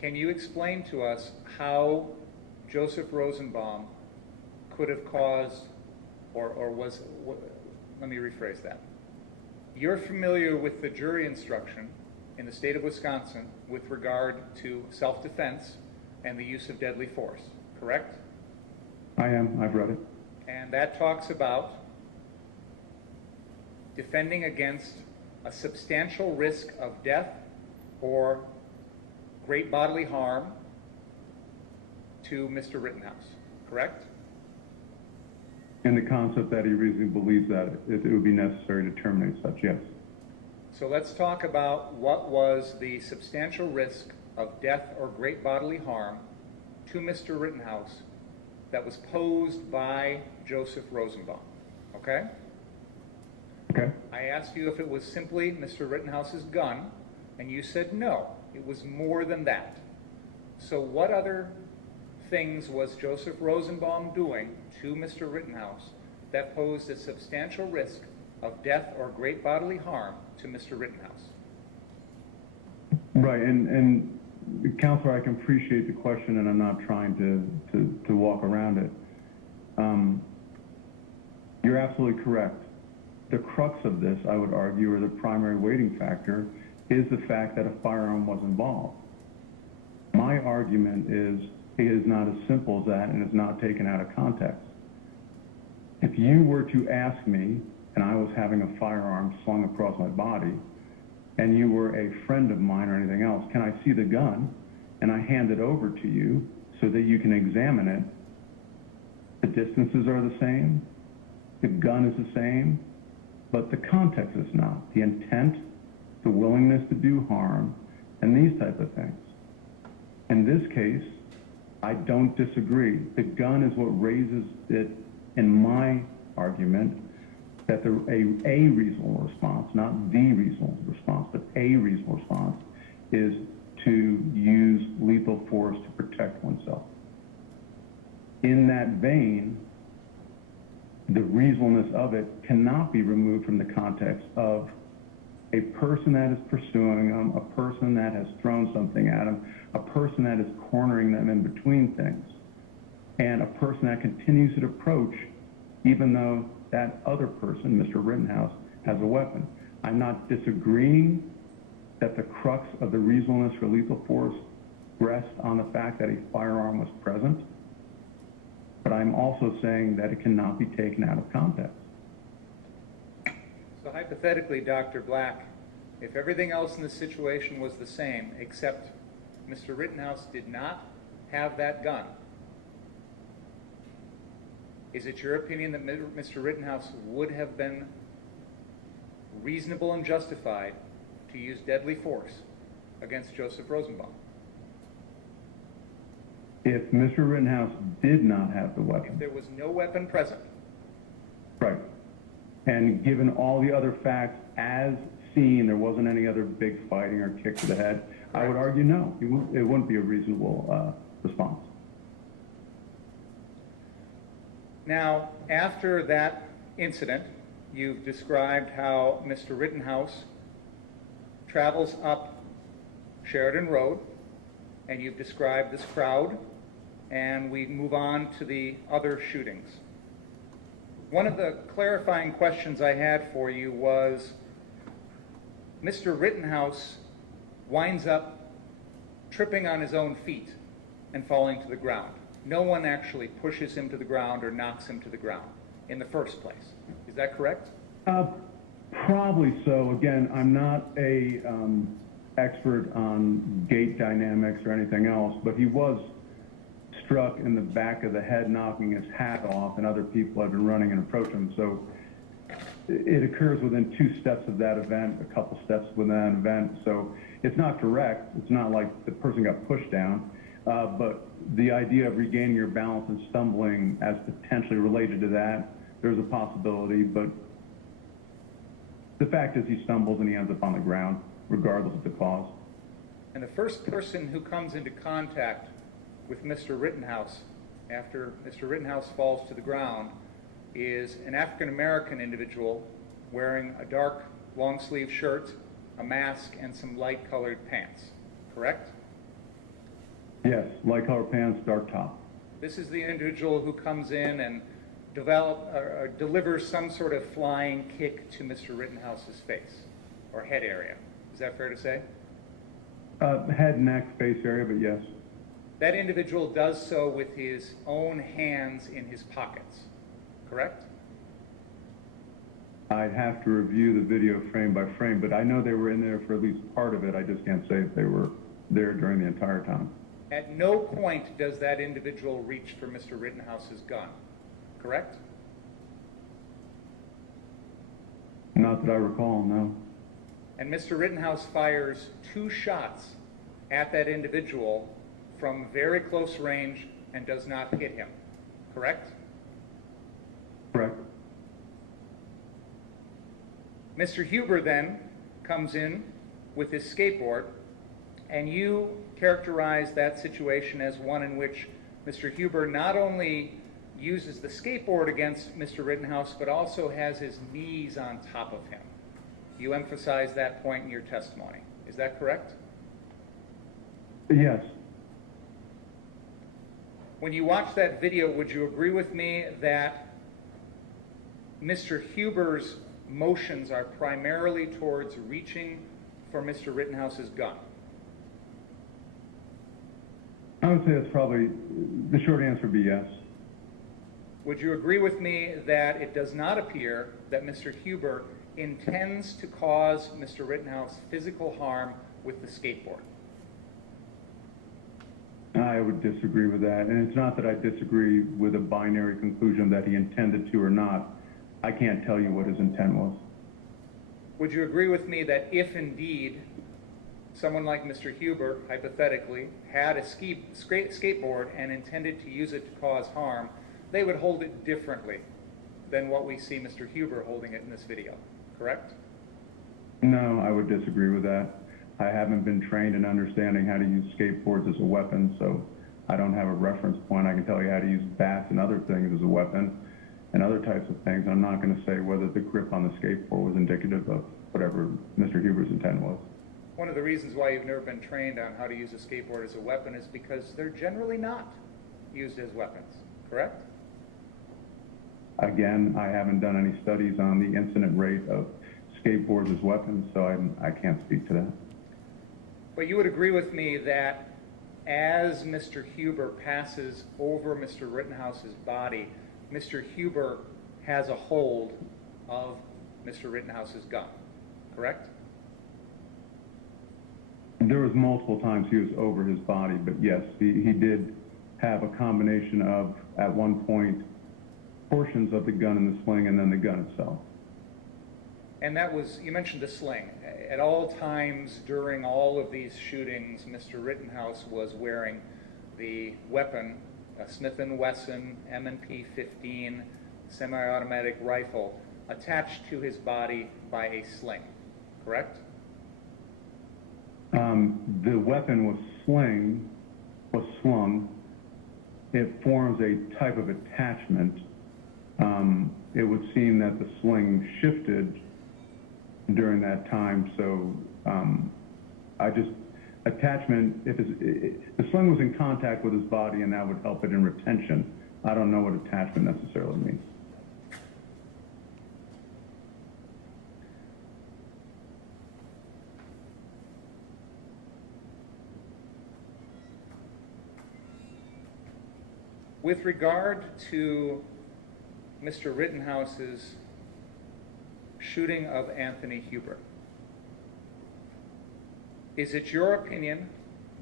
Can you explain to us how Joseph Rosenbaum could have caused, or was, let me rephrase that. You're familiar with the jury instruction in the state of Wisconsin with regard to self-defense and the use of deadly force, correct? I am. I've read it. And that talks about defending against a substantial risk of death or great bodily harm to Mr. Rittenhouse, correct? In the concept that he reasonably believes that it would be necessary to terminate such, yes. So let's talk about what was the substantial risk of death or great bodily harm to Mr. Rittenhouse that was posed by Joseph Rosenbaum, okay? Okay. I asked you if it was simply Mr. Rittenhouse's gun, and you said no, it was more than that. So what other things was Joseph Rosenbaum doing to Mr. Rittenhouse that posed a substantial risk of death or great bodily harm to Mr. Rittenhouse? Right, and Counselor, I can appreciate the question, and I'm not trying to walk around it. You're absolutely correct. The crux of this, I would argue, or the primary weighting factor, is the fact that a firearm was involved. My argument is it is not as simple as that, and it's not taken out of context. If you were to ask me, and I was having a firearm slung across my body, and you were a friend of mine or anything else, can I see the gun? And I hand it over to you so that you can examine it. The distances are the same, the gun is the same, but the context is not. The intent, the willingness to do harm, and these type of things. In this case, I don't disagree. The gun is what raises it, in my argument, that a reasonable response, not the reasonable response, but a reasonable response, is to use lethal force to protect oneself. In that vein, the reasonableness of it cannot be removed from the context of a person that is pursuing them, a person that has thrown something at them, a person that is cornering them in between things, and a person that continues to approach even though that other person, Mr. Rittenhouse, has a weapon. I'm not disagreeing that the crux of the reasonableness for lethal force rests on the fact that a firearm was present, but I'm also saying that it cannot be taken out of context. So hypothetically, Dr. Black, if everything else in the situation was the same, except Mr. Rittenhouse did not have that gun, is it your opinion that Mr. Rittenhouse would have been reasonable and justified to use deadly force against Joseph Rosenbaum? If Mr. Rittenhouse did not have the weapon. If there was no weapon present. Right. And given all the other facts as seen, there wasn't any other big fighting or kick to the head, correct. I would argue no. It wouldn't be a reasonable response. Now, after that incident, you've described how Mr. Rittenhouse travels up Sheridan Road, and you've described this crowd, and we move on to the other shootings. One of the clarifying questions I had for you was, Mr. Rittenhouse winds up tripping on his own feet and falling to the ground. No one actually pushes him to the ground or knocks him to the ground in the first place. Is that correct? Probably so. Again, I'm not a expert on gait dynamics or anything else, but he was struck in the back of the head, knocking his hat off, and other people have been running and approaching him. So it occurs within 2 steps of that event, a couple steps within that event. So it's not direct. It's not like the person got pushed down. But the idea of regaining your balance and stumbling as potentially related to that, there's a possibility. But the fact is he stumbles and he ends up on the ground, regardless of the cause. And the first person who comes into contact with Mr. Rittenhouse after Mr. Rittenhouse falls to the ground is an African-American individual wearing a dark long-sleeve shirt, a mask, and some light-colored pants, correct? Yes, light colored pants, dark top. This is the individual who comes in and delivers some sort of flying kick to Mr. Rittenhouse's face or head area. Is that fair to say? Head, neck, face area, but yes. That individual does so with his own hands in his pockets, correct? I'd have to review the video frame by frame, but I know they were in there for at least part of it. I just can't say if they were there during the entire time. At no point does that individual reach for Mr. Rittenhouse's gun, correct? Not that I recall, no. And Mr. Rittenhouse fires 2 shots at that individual from very close range and does not hit him, correct? Correct. Mr. Huber then comes in with his skateboard, and you characterize that situation as one in which Mr. Huber not only uses the skateboard against Mr. Rittenhouse, but also has his knees on top of him. You emphasize that point in your testimony. Is that correct? Yes. When you watch that video, would you agree with me that Mr. Huber's motions are primarily towards reaching for Mr. Rittenhouse's gun? I would say that's probably, the short answer would be yes. Would you agree with me that it does not appear that Mr. Huber intends to cause Mr. Rittenhouse physical harm with the skateboard? I would disagree with that. And it's not that I disagree with a binary conclusion that he intended to or not. I can't tell you what his intent was. Would you agree with me that if indeed someone like Mr. Huber, hypothetically, had a skateboard and intended to use it to cause harm, they would hold it differently than what we see Mr. Huber holding it in this video, correct? No, I would disagree with that. I haven't been trained in understanding how to use skateboards as a weapon, so I don't have a reference point. I can tell you how to use bats and other things as a weapon and other types of things. I'm not going to say whether the grip on the skateboard was indicative of whatever Mr. Huber's intent was. One of the reasons why you've never been trained on how to use a skateboard as a weapon is because they're generally not used as weapons, correct? Again, I haven't done any studies on the incident rate of skateboards as weapons, so I can't speak to that. But you would agree with me that as Mr. Huber passes over Mr. Rittenhouse's body, Mr. Huber has a hold of Mr. Rittenhouse's gun, correct? There was multiple times he was over his body, but yes, he did have a combination of, at one point, portions of the gun in the sling and then the gun itself. And that was, you mentioned the sling. At all times during all of these shootings, Mr. Rittenhouse was wearing the weapon, a Smith & Wesson M&P 15 semi-automatic rifle, attached to his body by a sling, correct? The weapon was slung. It forms a type of attachment It would seem that the sling shifted during that time, so attachment, if the sling was in contact with his body and that would help it in retention, I don't know what attachment necessarily means. With regard to Mr. Rittenhouse's shooting of Anthony Huber, is it your opinion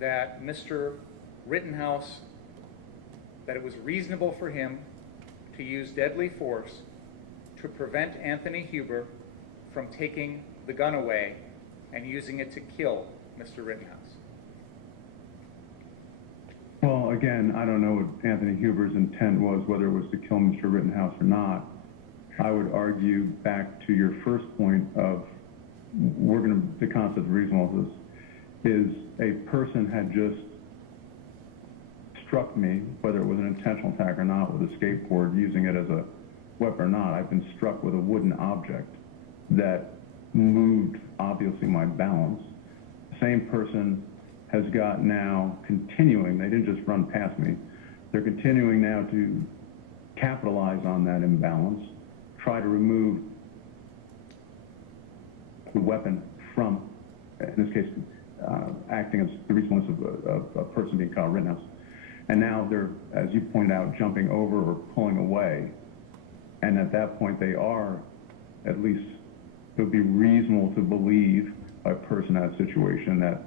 that Mr. Rittenhouse, that it was reasonable for him to use deadly force to prevent Anthony Huber from taking the gun away and using it to kill Mr. Rittenhouse? Well, again, I don't know what Anthony Huber's intent was, whether it was to kill Mr. Rittenhouse or not. I would argue back to your first point of the concept of reasonableness is a person had just struck me, whether it was an intentional attack or not, with a skateboard, using it as a weapon or not. I've been struck with a wooden object that moved, obviously, my balance. The same person has got now continuing, they didn't just run past me, they're continuing now to capitalize on that imbalance, try to remove the weapon from, in this case, acting as the reasonableness of a person being caught Rittenhouse. And now they're, as you pointed out, jumping over or pulling away. And at that point they are, at least it would be reasonable to believe a person in that situation that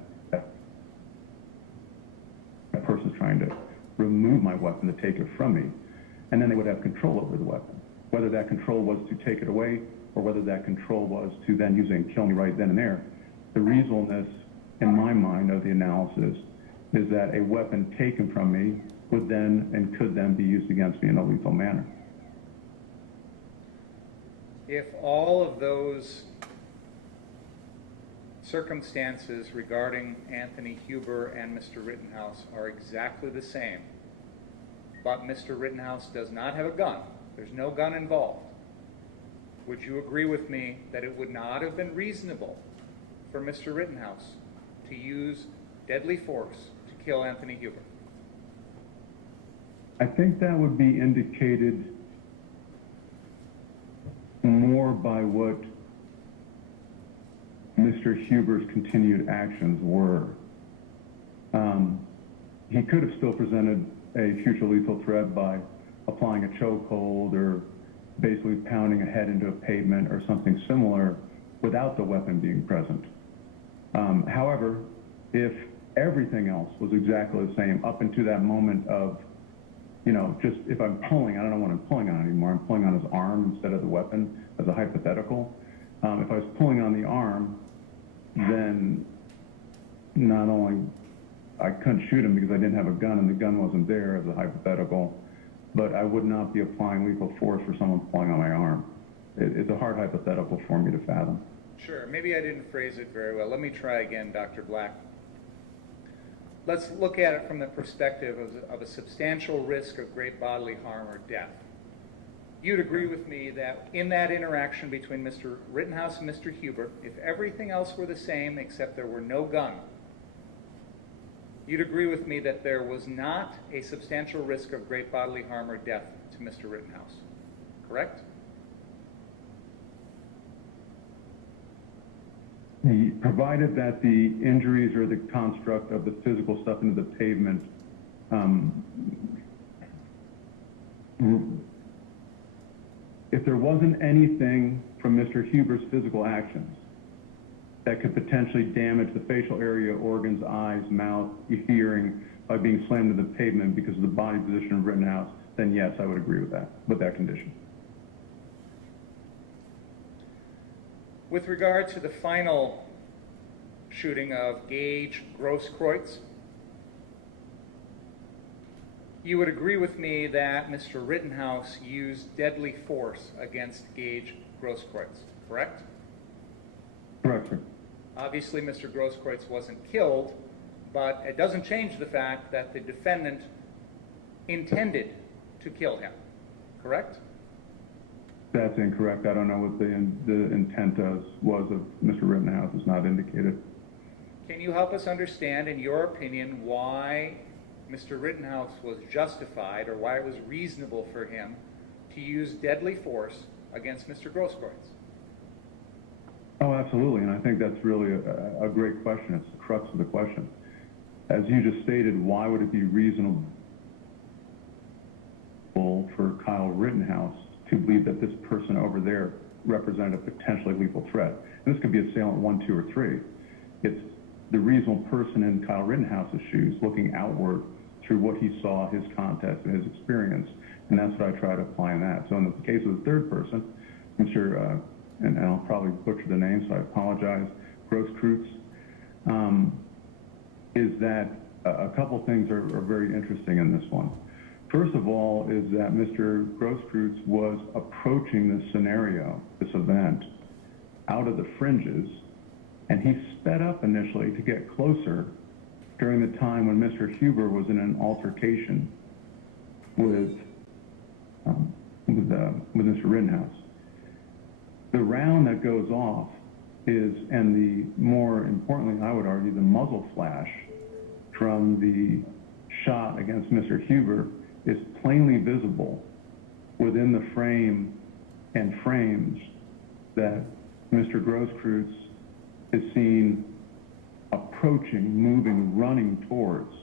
that person's trying to remove my weapon to take it from me. And then they would have control over the weapon. Whether that control was to take it away or whether that control was to then use it and kill me right then and there. The reasonableness, in my mind, of the analysis is that a weapon taken from me would then and could then be used against me in a lethal manner. If all of those circumstances regarding Anthony Huber and Mr. Rittenhouse are exactly the same, but Mr. Rittenhouse does not have a gun, there's no gun involved, would you agree with me that it would not have been reasonable for Mr. Rittenhouse to use deadly force to kill Anthony Huber? I think that would be indicated more by what Mr. Huber's continued actions were. He could have still presented a future lethal threat by applying a chokehold or basically pounding a head into a pavement or something similar without the weapon being present. However, if everything else was exactly the same up into that moment of, you know, just if I'm pulling, I don't know what I'm pulling on anymore, I'm pulling on his arm instead of the weapon as a hypothetical. If I was pulling on the arm, then not only I couldn't shoot him because I didn't have a gun and the gun wasn't there as a hypothetical, but I would not be applying lethal force for someone pulling on my arm. It's a hard hypothetical for me to fathom. Sure, maybe I didn't phrase it very well. Let me try again, Dr. Black. Let's look at it from the perspective of a substantial risk of great bodily harm or death. You'd agree with me that in that interaction between Mr. Rittenhouse and Mr. Huber, if everything else were the same except there were no gun, you'd agree with me that there was not a substantial risk of great bodily harm or death to Mr. Rittenhouse, correct? Provided that the injuries or the construct of the physical stuff into the pavement if there wasn't anything from Mr. Huber's physical actions that could potentially damage the facial area, organs, eyes, mouth, hearing by being slammed to the pavement because of the body position of Rittenhouse, then yes, I would agree with that condition. With regard to the final shooting of Gage Grosskreutz, you would agree with me that Mr. Rittenhouse used deadly force against Gage Grosskreutz, correct? Correct, sir. Obviously, Mr. Grosskreutz wasn't killed, but it doesn't change the fact that the defendant intended to kill him, correct? That's incorrect. I don't know what the intent was of Mr. Rittenhouse. It's not indicated. Can you help us understand, in your opinion, why Mr. Rittenhouse was justified, or why it was reasonable for him to use deadly force against Mr. Grosskreutz? Oh, absolutely, and I think that's really a great question. It's the crux of the question. As you just stated, why would it be reasonable for Kyle Rittenhouse to believe that this person over there represented a potentially lethal threat? And this could be assailant 1, 2, or 3. It's the reasonable person in Kyle Rittenhouse's shoes looking outward through what he saw, his context, and his experience, and that's what I try to apply in that. So in the case of the third person, Mr. and I'll probably butcher the name, so I apologize, Grosskreutz, is that a couple things are very interesting in this one. First of all is that Mr. Grosskreutz was approaching this scenario, this event, out of the fringes, and he sped up initially to get closer during the time when Mr. Huber was in an altercation with Mr. Rittenhouse. The round that goes off is, and the more importantly, I would argue, the muzzle flash from the shot against Mr. Huber is plainly visible within the frame and frames that Mr. Grosskreutz is seen approaching, moving, running towards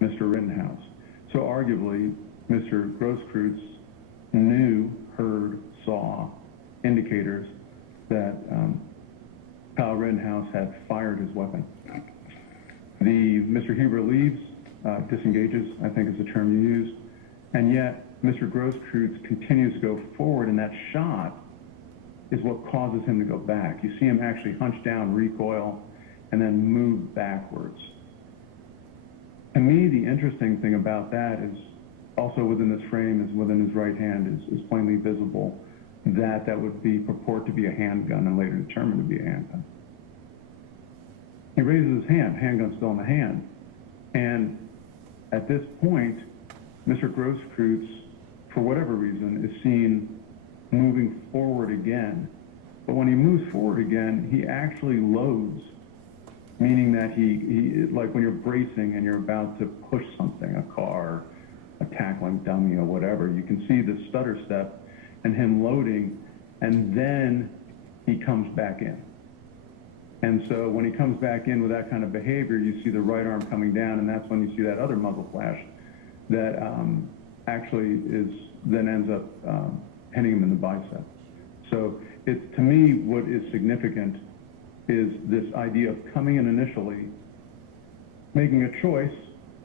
Mr. Rittenhouse. So arguably, Mr. Grosskreutz knew, heard, saw indicators that Kyle Rittenhouse had fired his weapon. Mr. Huber leaves, disengages, I think is the term you used, and yet Mr. Grosskreutz continues to go forward, and that shot is what causes him to go back. You see him actually hunch down, recoil, and then move backwards. To me, the interesting thing about that is also within this frame, is within his right hand, is plainly visible that would be purport to be a handgun and later determined to be a handgun. He raises his hand, handgun's still in the hand, and at this point, Mr. Grosskreutz, for whatever reason, is seen moving forward again. But when he moves forward again, he actually loads, meaning that he like when you're bracing and you're about to push something, a car, a tackling dummy or whatever, you can see the stutter step and him loading, and then he comes back in. And so when he comes back in with that kind of behavior, you see the right arm coming down, and that's when you see that other muzzle flash that actually then ends up hitting him in the bicep. So it's, to me, what is significant is this idea of coming in initially, making a choice,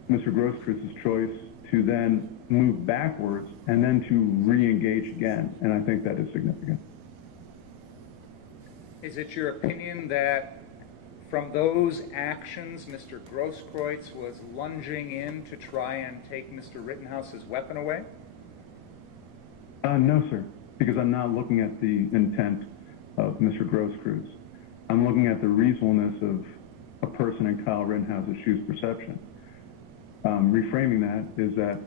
Mr. Grosskreitz's choice, to then move backwards and then to re-engage again, and I think that is significant. Is it your opinion that from those actions, Mr. Grosskreutz was lunging in to try and take Mr. Rittenhouse's weapon away? No, sir, because I'm not looking at the intent of Mr. Grosskreutz. I'm looking at the reasonableness of a person in Kyle Rittenhouse's shoes perception. Reframing that is that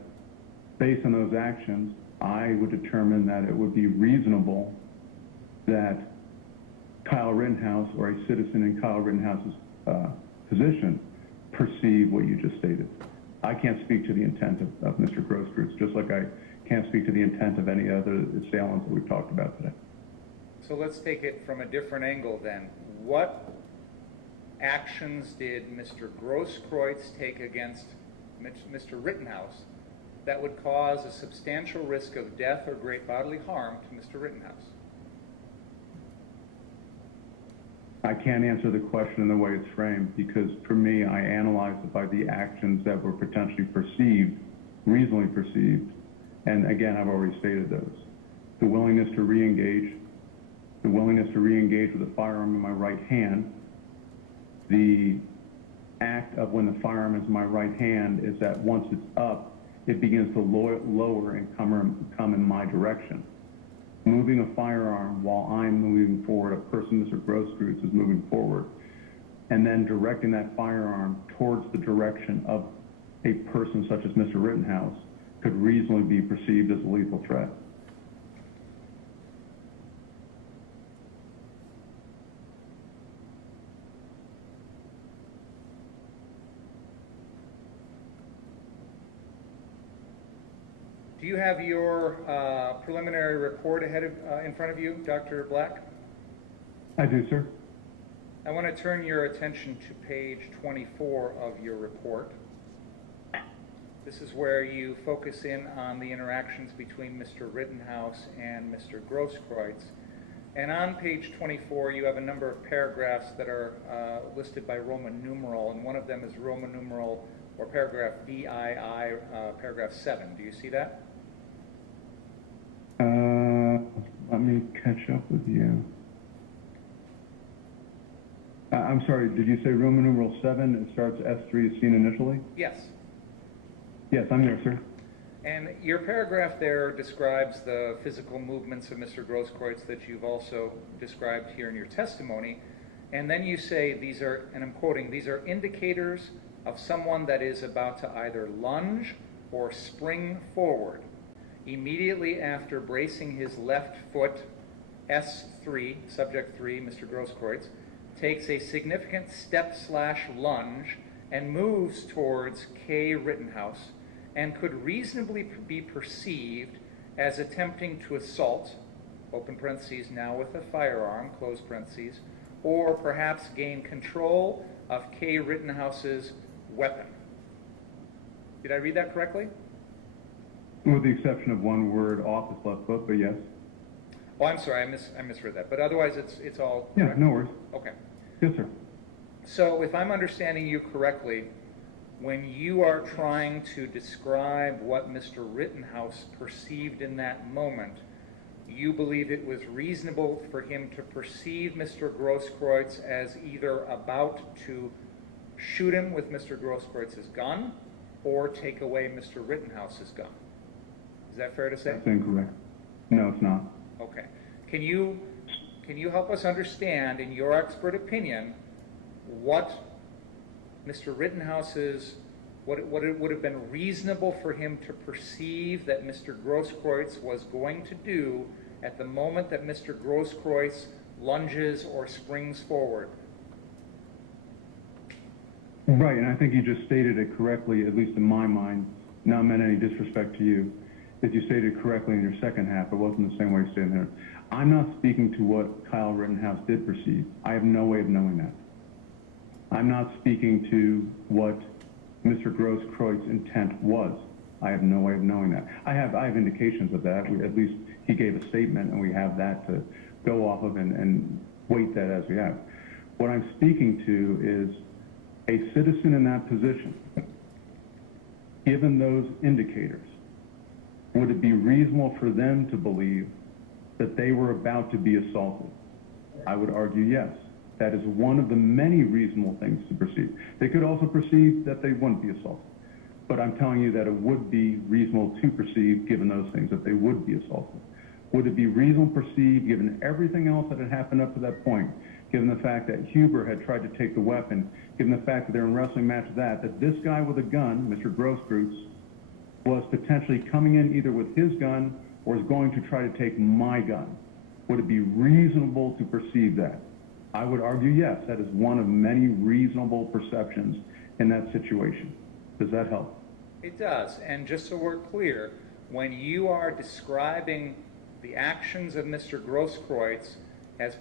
based on those actions, I would determine that it would be reasonable that Kyle Rittenhouse or a citizen in Kyle Rittenhouse's position perceive what you just stated. I can't speak to the intent of Mr. Grosskreutz, just like I can't speak to the intent of any other assailants that we've talked about today. So let's take it from a different angle then. What actions did Mr. Grosskreutz take against Mr. Rittenhouse that would cause a substantial risk of death or great bodily harm to Mr. Rittenhouse? I can't answer the question in the way it's framed because, for me, I analyze it by the actions that were potentially perceived, reasonably perceived, and again, I've already stated those. The willingness to re-engage, with a firearm in my right hand. The act of when the firearm is in my right hand is that once it's up, it begins to lower and come in my direction. Moving a firearm while I'm moving forward, a person, Mr. Grosskreutz, is moving forward, and then directing that firearm towards the direction of a person such as Mr. Rittenhouse could reasonably be perceived as a lethal threat. Do you have your preliminary report in front of you, Dr. Black? I do, sir. I want to turn your attention to page 24 of your report. This is where you focus in on the interactions between Mr. Rittenhouse and Mr. Grosskreutz. And on page 24, you have a number of paragraphs that are listed by Roman numeral, and one of them is Roman numeral, or paragraph VII, paragraph 7. Do you see that? Let me catch up with you. I'm sorry, did you say Roman numeral 7, it starts S3 is seen initially? Yes. Yes, I'm there, sir. And your paragraph there describes the physical movements of Mr. Grosskreutz that you've also described here in your testimony. And then you say these are, and I'm quoting, these are indicators of someone that is about to either lunge or spring forward. Immediately after bracing his left foot, S3, subject 3, Mr. Grosskreutz, takes a significant step/lunge and moves towards K. Rittenhouse, and could reasonably be perceived as attempting to assault, open parentheses, now with a firearm, close parentheses, or perhaps gain control of K. Rittenhouse's weapon. Did I read that correctly? With the exception of one word off his left foot, but yes. Oh, I'm sorry, I misread that. But otherwise, it's all Yeah, correct? no worries. Okay. Yes, sir. So if I'm understanding you correctly, when you are trying to describe what Mr. Rittenhouse perceived in that moment, you believe it was reasonable for him to perceive Mr. Grosskreutz as either about to shoot him with Mr. Grosskreutz's gun or take away Mr. Rittenhouse's gun. Is that fair to say? That's incorrect. No, it's not. Okay. Can you help us understand, in your expert opinion, what Mr. Rittenhouse's, what it would have been reasonable for him to perceive that Mr. Grosskreutz was going to do at the moment that Mr. Grosskreutz lunges or springs forward? Right, and I think you just stated it correctly, at least in my mind, not meant any disrespect to you, that you stated it correctly in your second half. It wasn't the same way you stated there. I'm not speaking to what Kyle Rittenhouse did perceive. I have no way of knowing that. I'm not speaking to what Mr. Grosskreuz's intent was. I have no way of knowing that. I have indications of that. At least he gave a statement, and we have that to go off of and weight that as we have. What I'm speaking to is a citizen in that position, given those indicators, would it be reasonable for them to believe that they were about to be assaulted? I would argue yes. That is one of the many reasonable things to perceive. They could also perceive that they wouldn't be assaulted. But I'm telling you that it would be reasonable to perceive, given those things, that they would be assaulted. Would it be reasonable to perceive, given everything else that had happened up to that point, given the fact that Huber had tried to take the weapon, given the fact that they're in a wrestling match that this guy with a gun, Mr. Grosskreutz, was potentially coming in either with his gun or is going to try to take my gun? Would it be reasonable to perceive that? I would argue yes. That is one of many reasonable perceptions in that situation. Does that help? It does. And just so we're clear, when you are describing the actions of Mr. Grosskreutz as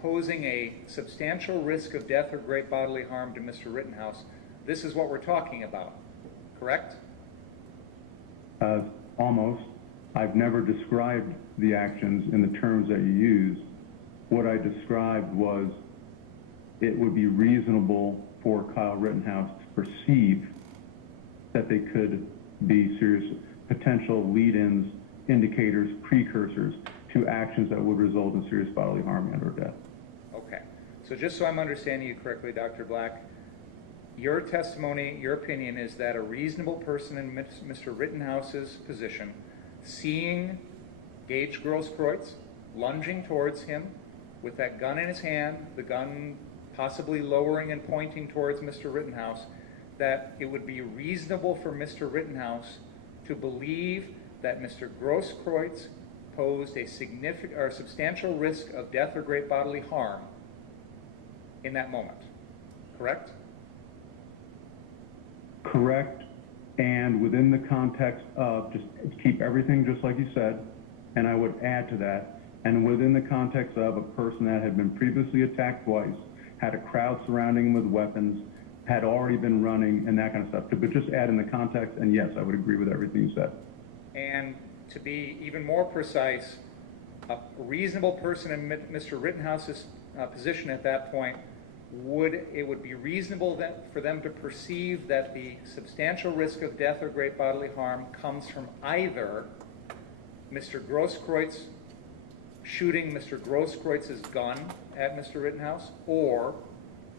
posing a substantial risk of death or great bodily harm to Mr. Rittenhouse, this is what we're talking about, correct? Almost. I've never described the actions in the terms that you used. What I described was it would be reasonable for Kyle Rittenhouse to perceive that they could be serious potential lead-ins, indicators, precursors to actions that would result in serious bodily harm and or death. Okay. So just so I'm understanding you correctly, Dr. Black, your testimony, your opinion is that a reasonable person in Mr. Rittenhouse's position, seeing Gage Grosskreutz lunging towards him with that gun in his hand, the gun possibly lowering and pointing towards Mr. Rittenhouse, that it would be reasonable for Mr. Rittenhouse to believe that Mr. Grosskreutz posed a significant or substantial risk of death or great bodily harm in that moment, correct? Correct, And within the context of, just keep everything just like you said, and I would add to that, and within the context of a person that had been previously attacked twice, had a crowd surrounding him with weapons, had already been running, and that kind of stuff. But just add in the context, and yes, I would agree with everything you said. And to be even more precise, a reasonable person in Mr. Rittenhouse's position at that point, it would be reasonable for them to perceive that the substantial risk of death or great bodily harm comes from either Mr. Grosskreutz shooting Mr. Grosskreuz's gun at Mr. Rittenhouse, or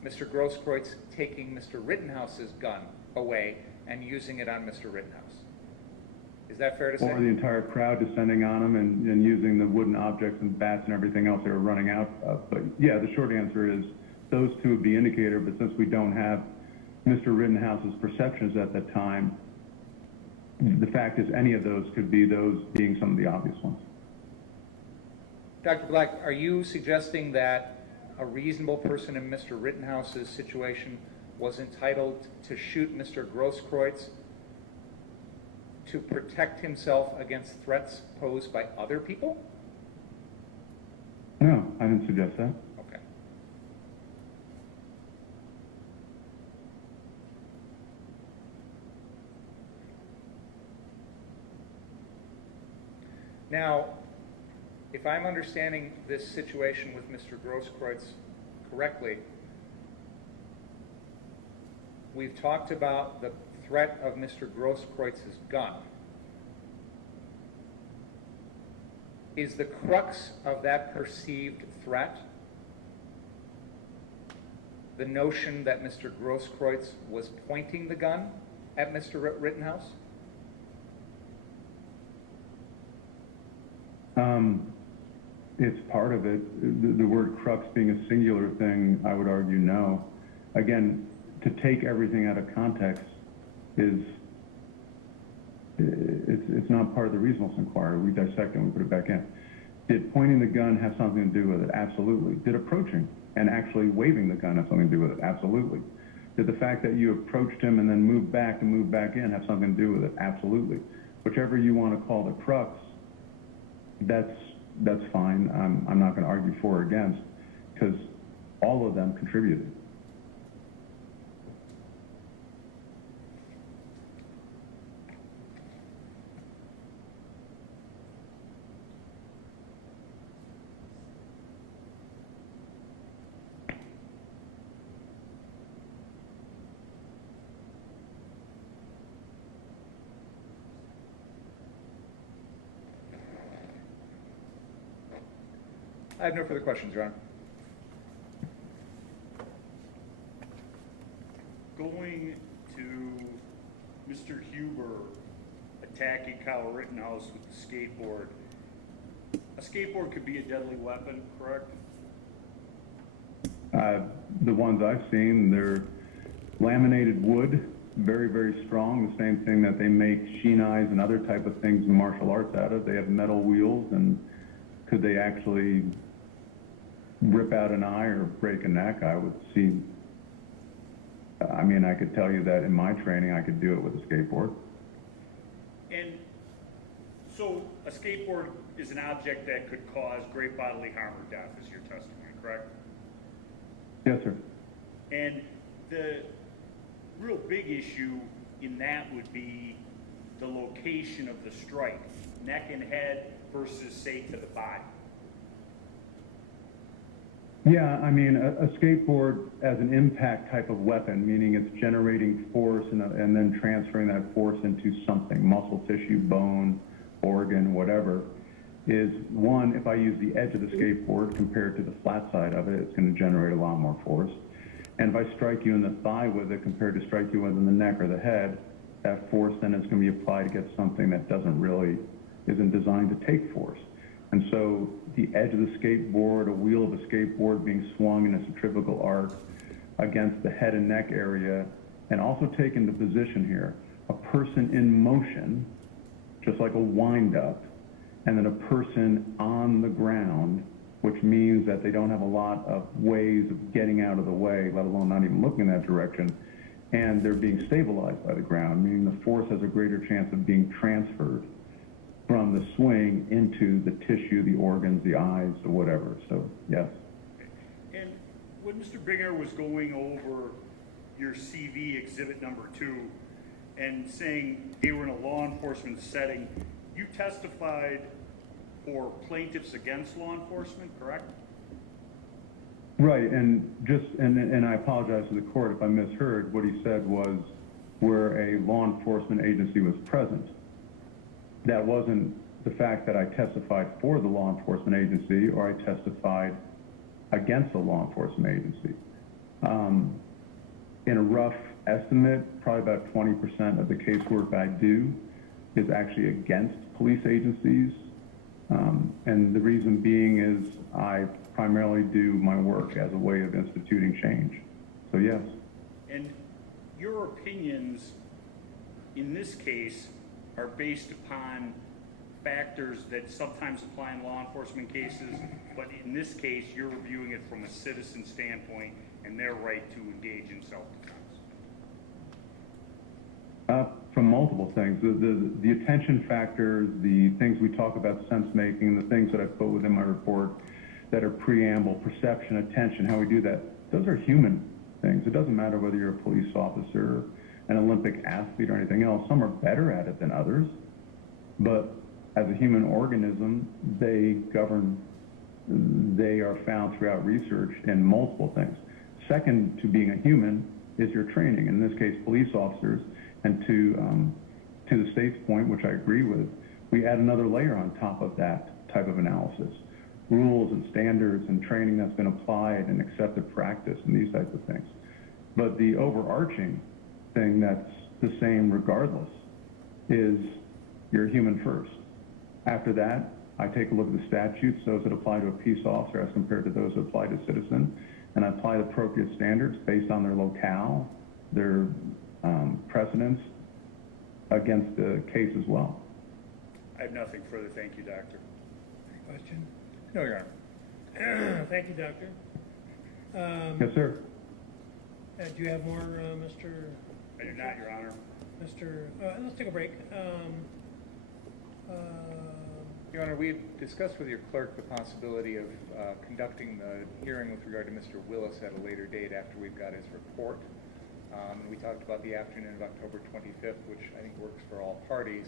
Mr. Grosskreutz taking Mr. Rittenhouse's gun away and using it on Mr. Rittenhouse. Is that fair to say? Or the entire crowd descending on him and using the wooden objects and bats and everything else they were running out of. But yeah, the short answer is those two would be the indicator, but since we don't have Mr. Rittenhouse's perceptions at the time, the fact is any of those could be those being some of the obvious ones. Dr. Black, are you suggesting that a reasonable person in Mr. Rittenhouse's situation was entitled to shoot Mr. Grosskreutz to protect himself against threats posed by other people? No, I didn't suggest that. Okay. Now, if I'm understanding this situation with Mr. Grosskreutz correctly, we've talked about the threat of Mr. Grosskreuz's gun. Is the crux of that perceived threat the notion that Mr. Grosskreutz was pointing the gun at Mr. Rittenhouse? It's part of it. The word crux being a singular thing, I would argue no. Again, to take everything out of context it's not part of the reasonableness inquiry. We dissect it and we put it back in. Did pointing the gun have something to do with it? Absolutely. Did approaching and actually waving the gun have something to do with it? Absolutely. Did the fact that you approached him and then moved back and moved back in have something to do with it? Absolutely. Whichever you want to call the crux, that's fine. I'm not going to argue for or against, because all of them contributed. I have no further questions, Your Honor. Going to Mr. Huber attacking Kyle Rittenhouse with the skateboard. A skateboard could be a deadly weapon, correct? The ones I've seen, they're laminated wood, very, very strong, the same thing that they make shinais and other type of things in martial arts out of. They have metal wheels, and could they actually rip out an eye or break a neck? I would see. I mean, I could tell you that in my training, I could do it with a skateboard. And so a skateboard is an object that could cause great bodily harm or death, is your testimony, correct? Yes, sir. And the real big issue in that would be the location of the strike, neck and head versus, say, to the body. Yeah, I mean, a skateboard as an impact type of weapon, meaning it's generating force and then transferring that force into something, muscle tissue, bone, organ, whatever, is one, if I use the edge of the skateboard compared to the flat side of it, it's going to generate a lot more force. And if I strike you in the thigh with it compared to strike you with in the neck or the head, that force then is going to be applied against something that isn't designed to take force. And so the edge of the skateboard, a wheel of a skateboard being swung in a centrifugal arc against the head and neck area, and also take into position here, a person in motion, just like a wind-up, and then a person on the ground, which means that they don't have a lot of ways of getting out of the way, let alone not even looking in that direction, and they're being stabilized by the ground, meaning the force has a greater chance of being transferred from the swing into the tissue, the organs, the eyes, or whatever. So, yes. And when Mr. Binger was going over your CV exhibit number 2 and saying they were in a law enforcement setting, you testified for plaintiffs against law enforcement, correct? Right, and I apologize to the court if I misheard. What he said was where a law enforcement agency was present. That wasn't the fact that I testified for the law enforcement agency or I testified against a law enforcement agency. In a rough estimate, probably about 20% of the casework I do is actually against police agencies. And the reason being is I primarily do my work as a way of instituting change. So yes. And your opinions in this case are based upon factors that sometimes apply in law enforcement cases, but in this case, you're reviewing it from a citizen standpoint and their right to engage in self-defense. From multiple things. The attention factors, the things we talk about, sense making, the things that I put within my report that are preamble, perception, attention, how we do that, those are human things. It doesn't matter whether you're a police officer, an Olympic athlete, or anything else. Some are better at it than others, but as a human organism, they are found throughout research in multiple things. Second to being a human is your training. In this case, police officers, and to the state's point, which I agree with, we add another layer on top of that type of analysis. Rules and standards and training that's been applied and accepted practice and these types of things. But the overarching thing that's the same regardless is you're human first. After that, I take a look at the statutes, those that apply to a peace officer as compared to those that apply to a citizen, and I apply the appropriate standards based on their locale, their precedents against the case as well. I have nothing further. Thank you, Doctor. Any question? No, Your Honor. Thank you, Doctor. Yes, sir. Do you have more, Mr.? I do not, Your Honor. Let's take a break. Your Honor, we discussed with your clerk the possibility of conducting the hearing with regard to Mr. Willis at a later date after we've got his report. We talked about the afternoon of October 25th, which I think works for all parties.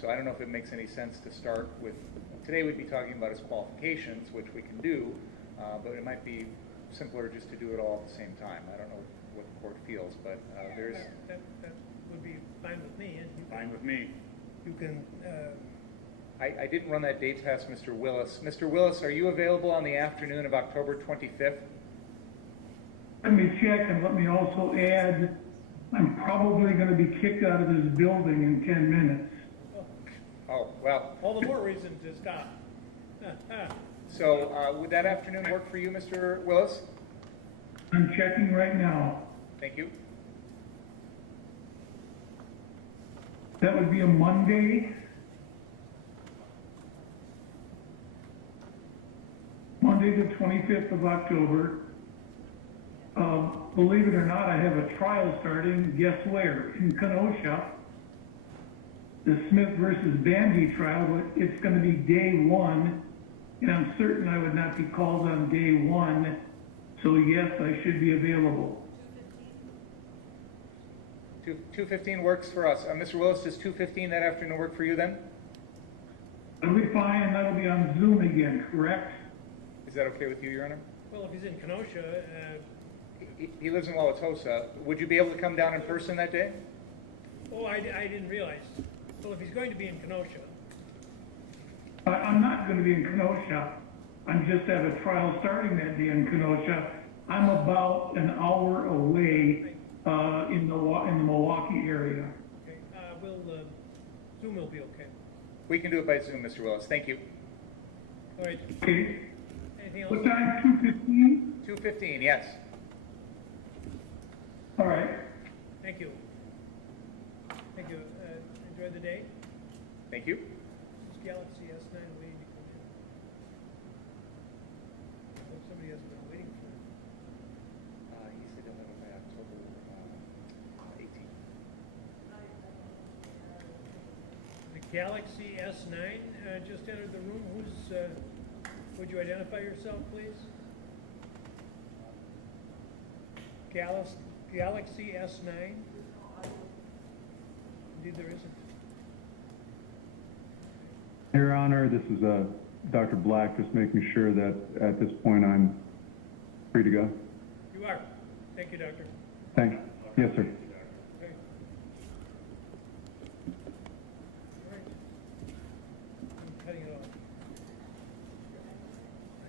So I don't know if it makes any sense to start with, today we'd be talking about his qualifications, which we can do, but it might be simpler just to do it all at the same time. I don't know what the court feels, but there's... That would be fine with me. And Fine with me. You can... I didn't run that date past Mr. Willis. Mr. Willis, are you available on the afternoon of October 25th? Let me check, and let me also add, I'm probably going to be kicked out of this building in 10 minutes. Oh, well. All the more reason to stop. So would that afternoon work for you, Mr. Willis? I'm checking right now. Thank you. That would be a Monday. Monday the 25th of October. Believe it or not, I have a trial starting, guess where? In Kenosha. The Smith versus Bandy trial, but it's going to be day 1, and I'm certain I would not be called on day 1, so yes, I should be available. 2:15 works for us. Mr. Willis, does 2:15 that afternoon work for you then? That'll be fine, and that'll be on Zoom again, correct? Is that okay with you, Your Honor? Well, if he's in Kenosha, He lives in Wauwatosa. Would you be able to come down in person that day? I didn't realize. Well, if he's going to be in Kenosha, I'm not going to be in Kenosha. I'm just at a trial starting that day in Kenosha. I'm about an hour away in the Milwaukee area. okay, Zoom will be okay. We can do it by Zoom, Mr. Willis. Thank you. All right. Okay. Anything else? What time? 2:15? 2:15, yes. All right. Thank you. Thank you. Enjoy the day. Thank you. This Galaxy S9 waiting to come in. I hope somebody hasn't been waiting for it. He said he'll have it by October Galaxy S9 just entered the room. Would you identify yourself, please? Galaxy S9? Indeed, there isn't. Your Honor, this is Dr. Black, just making sure that at this point I'm free to go. You are. Thank you, Doctor. Thanks. Yes, sir.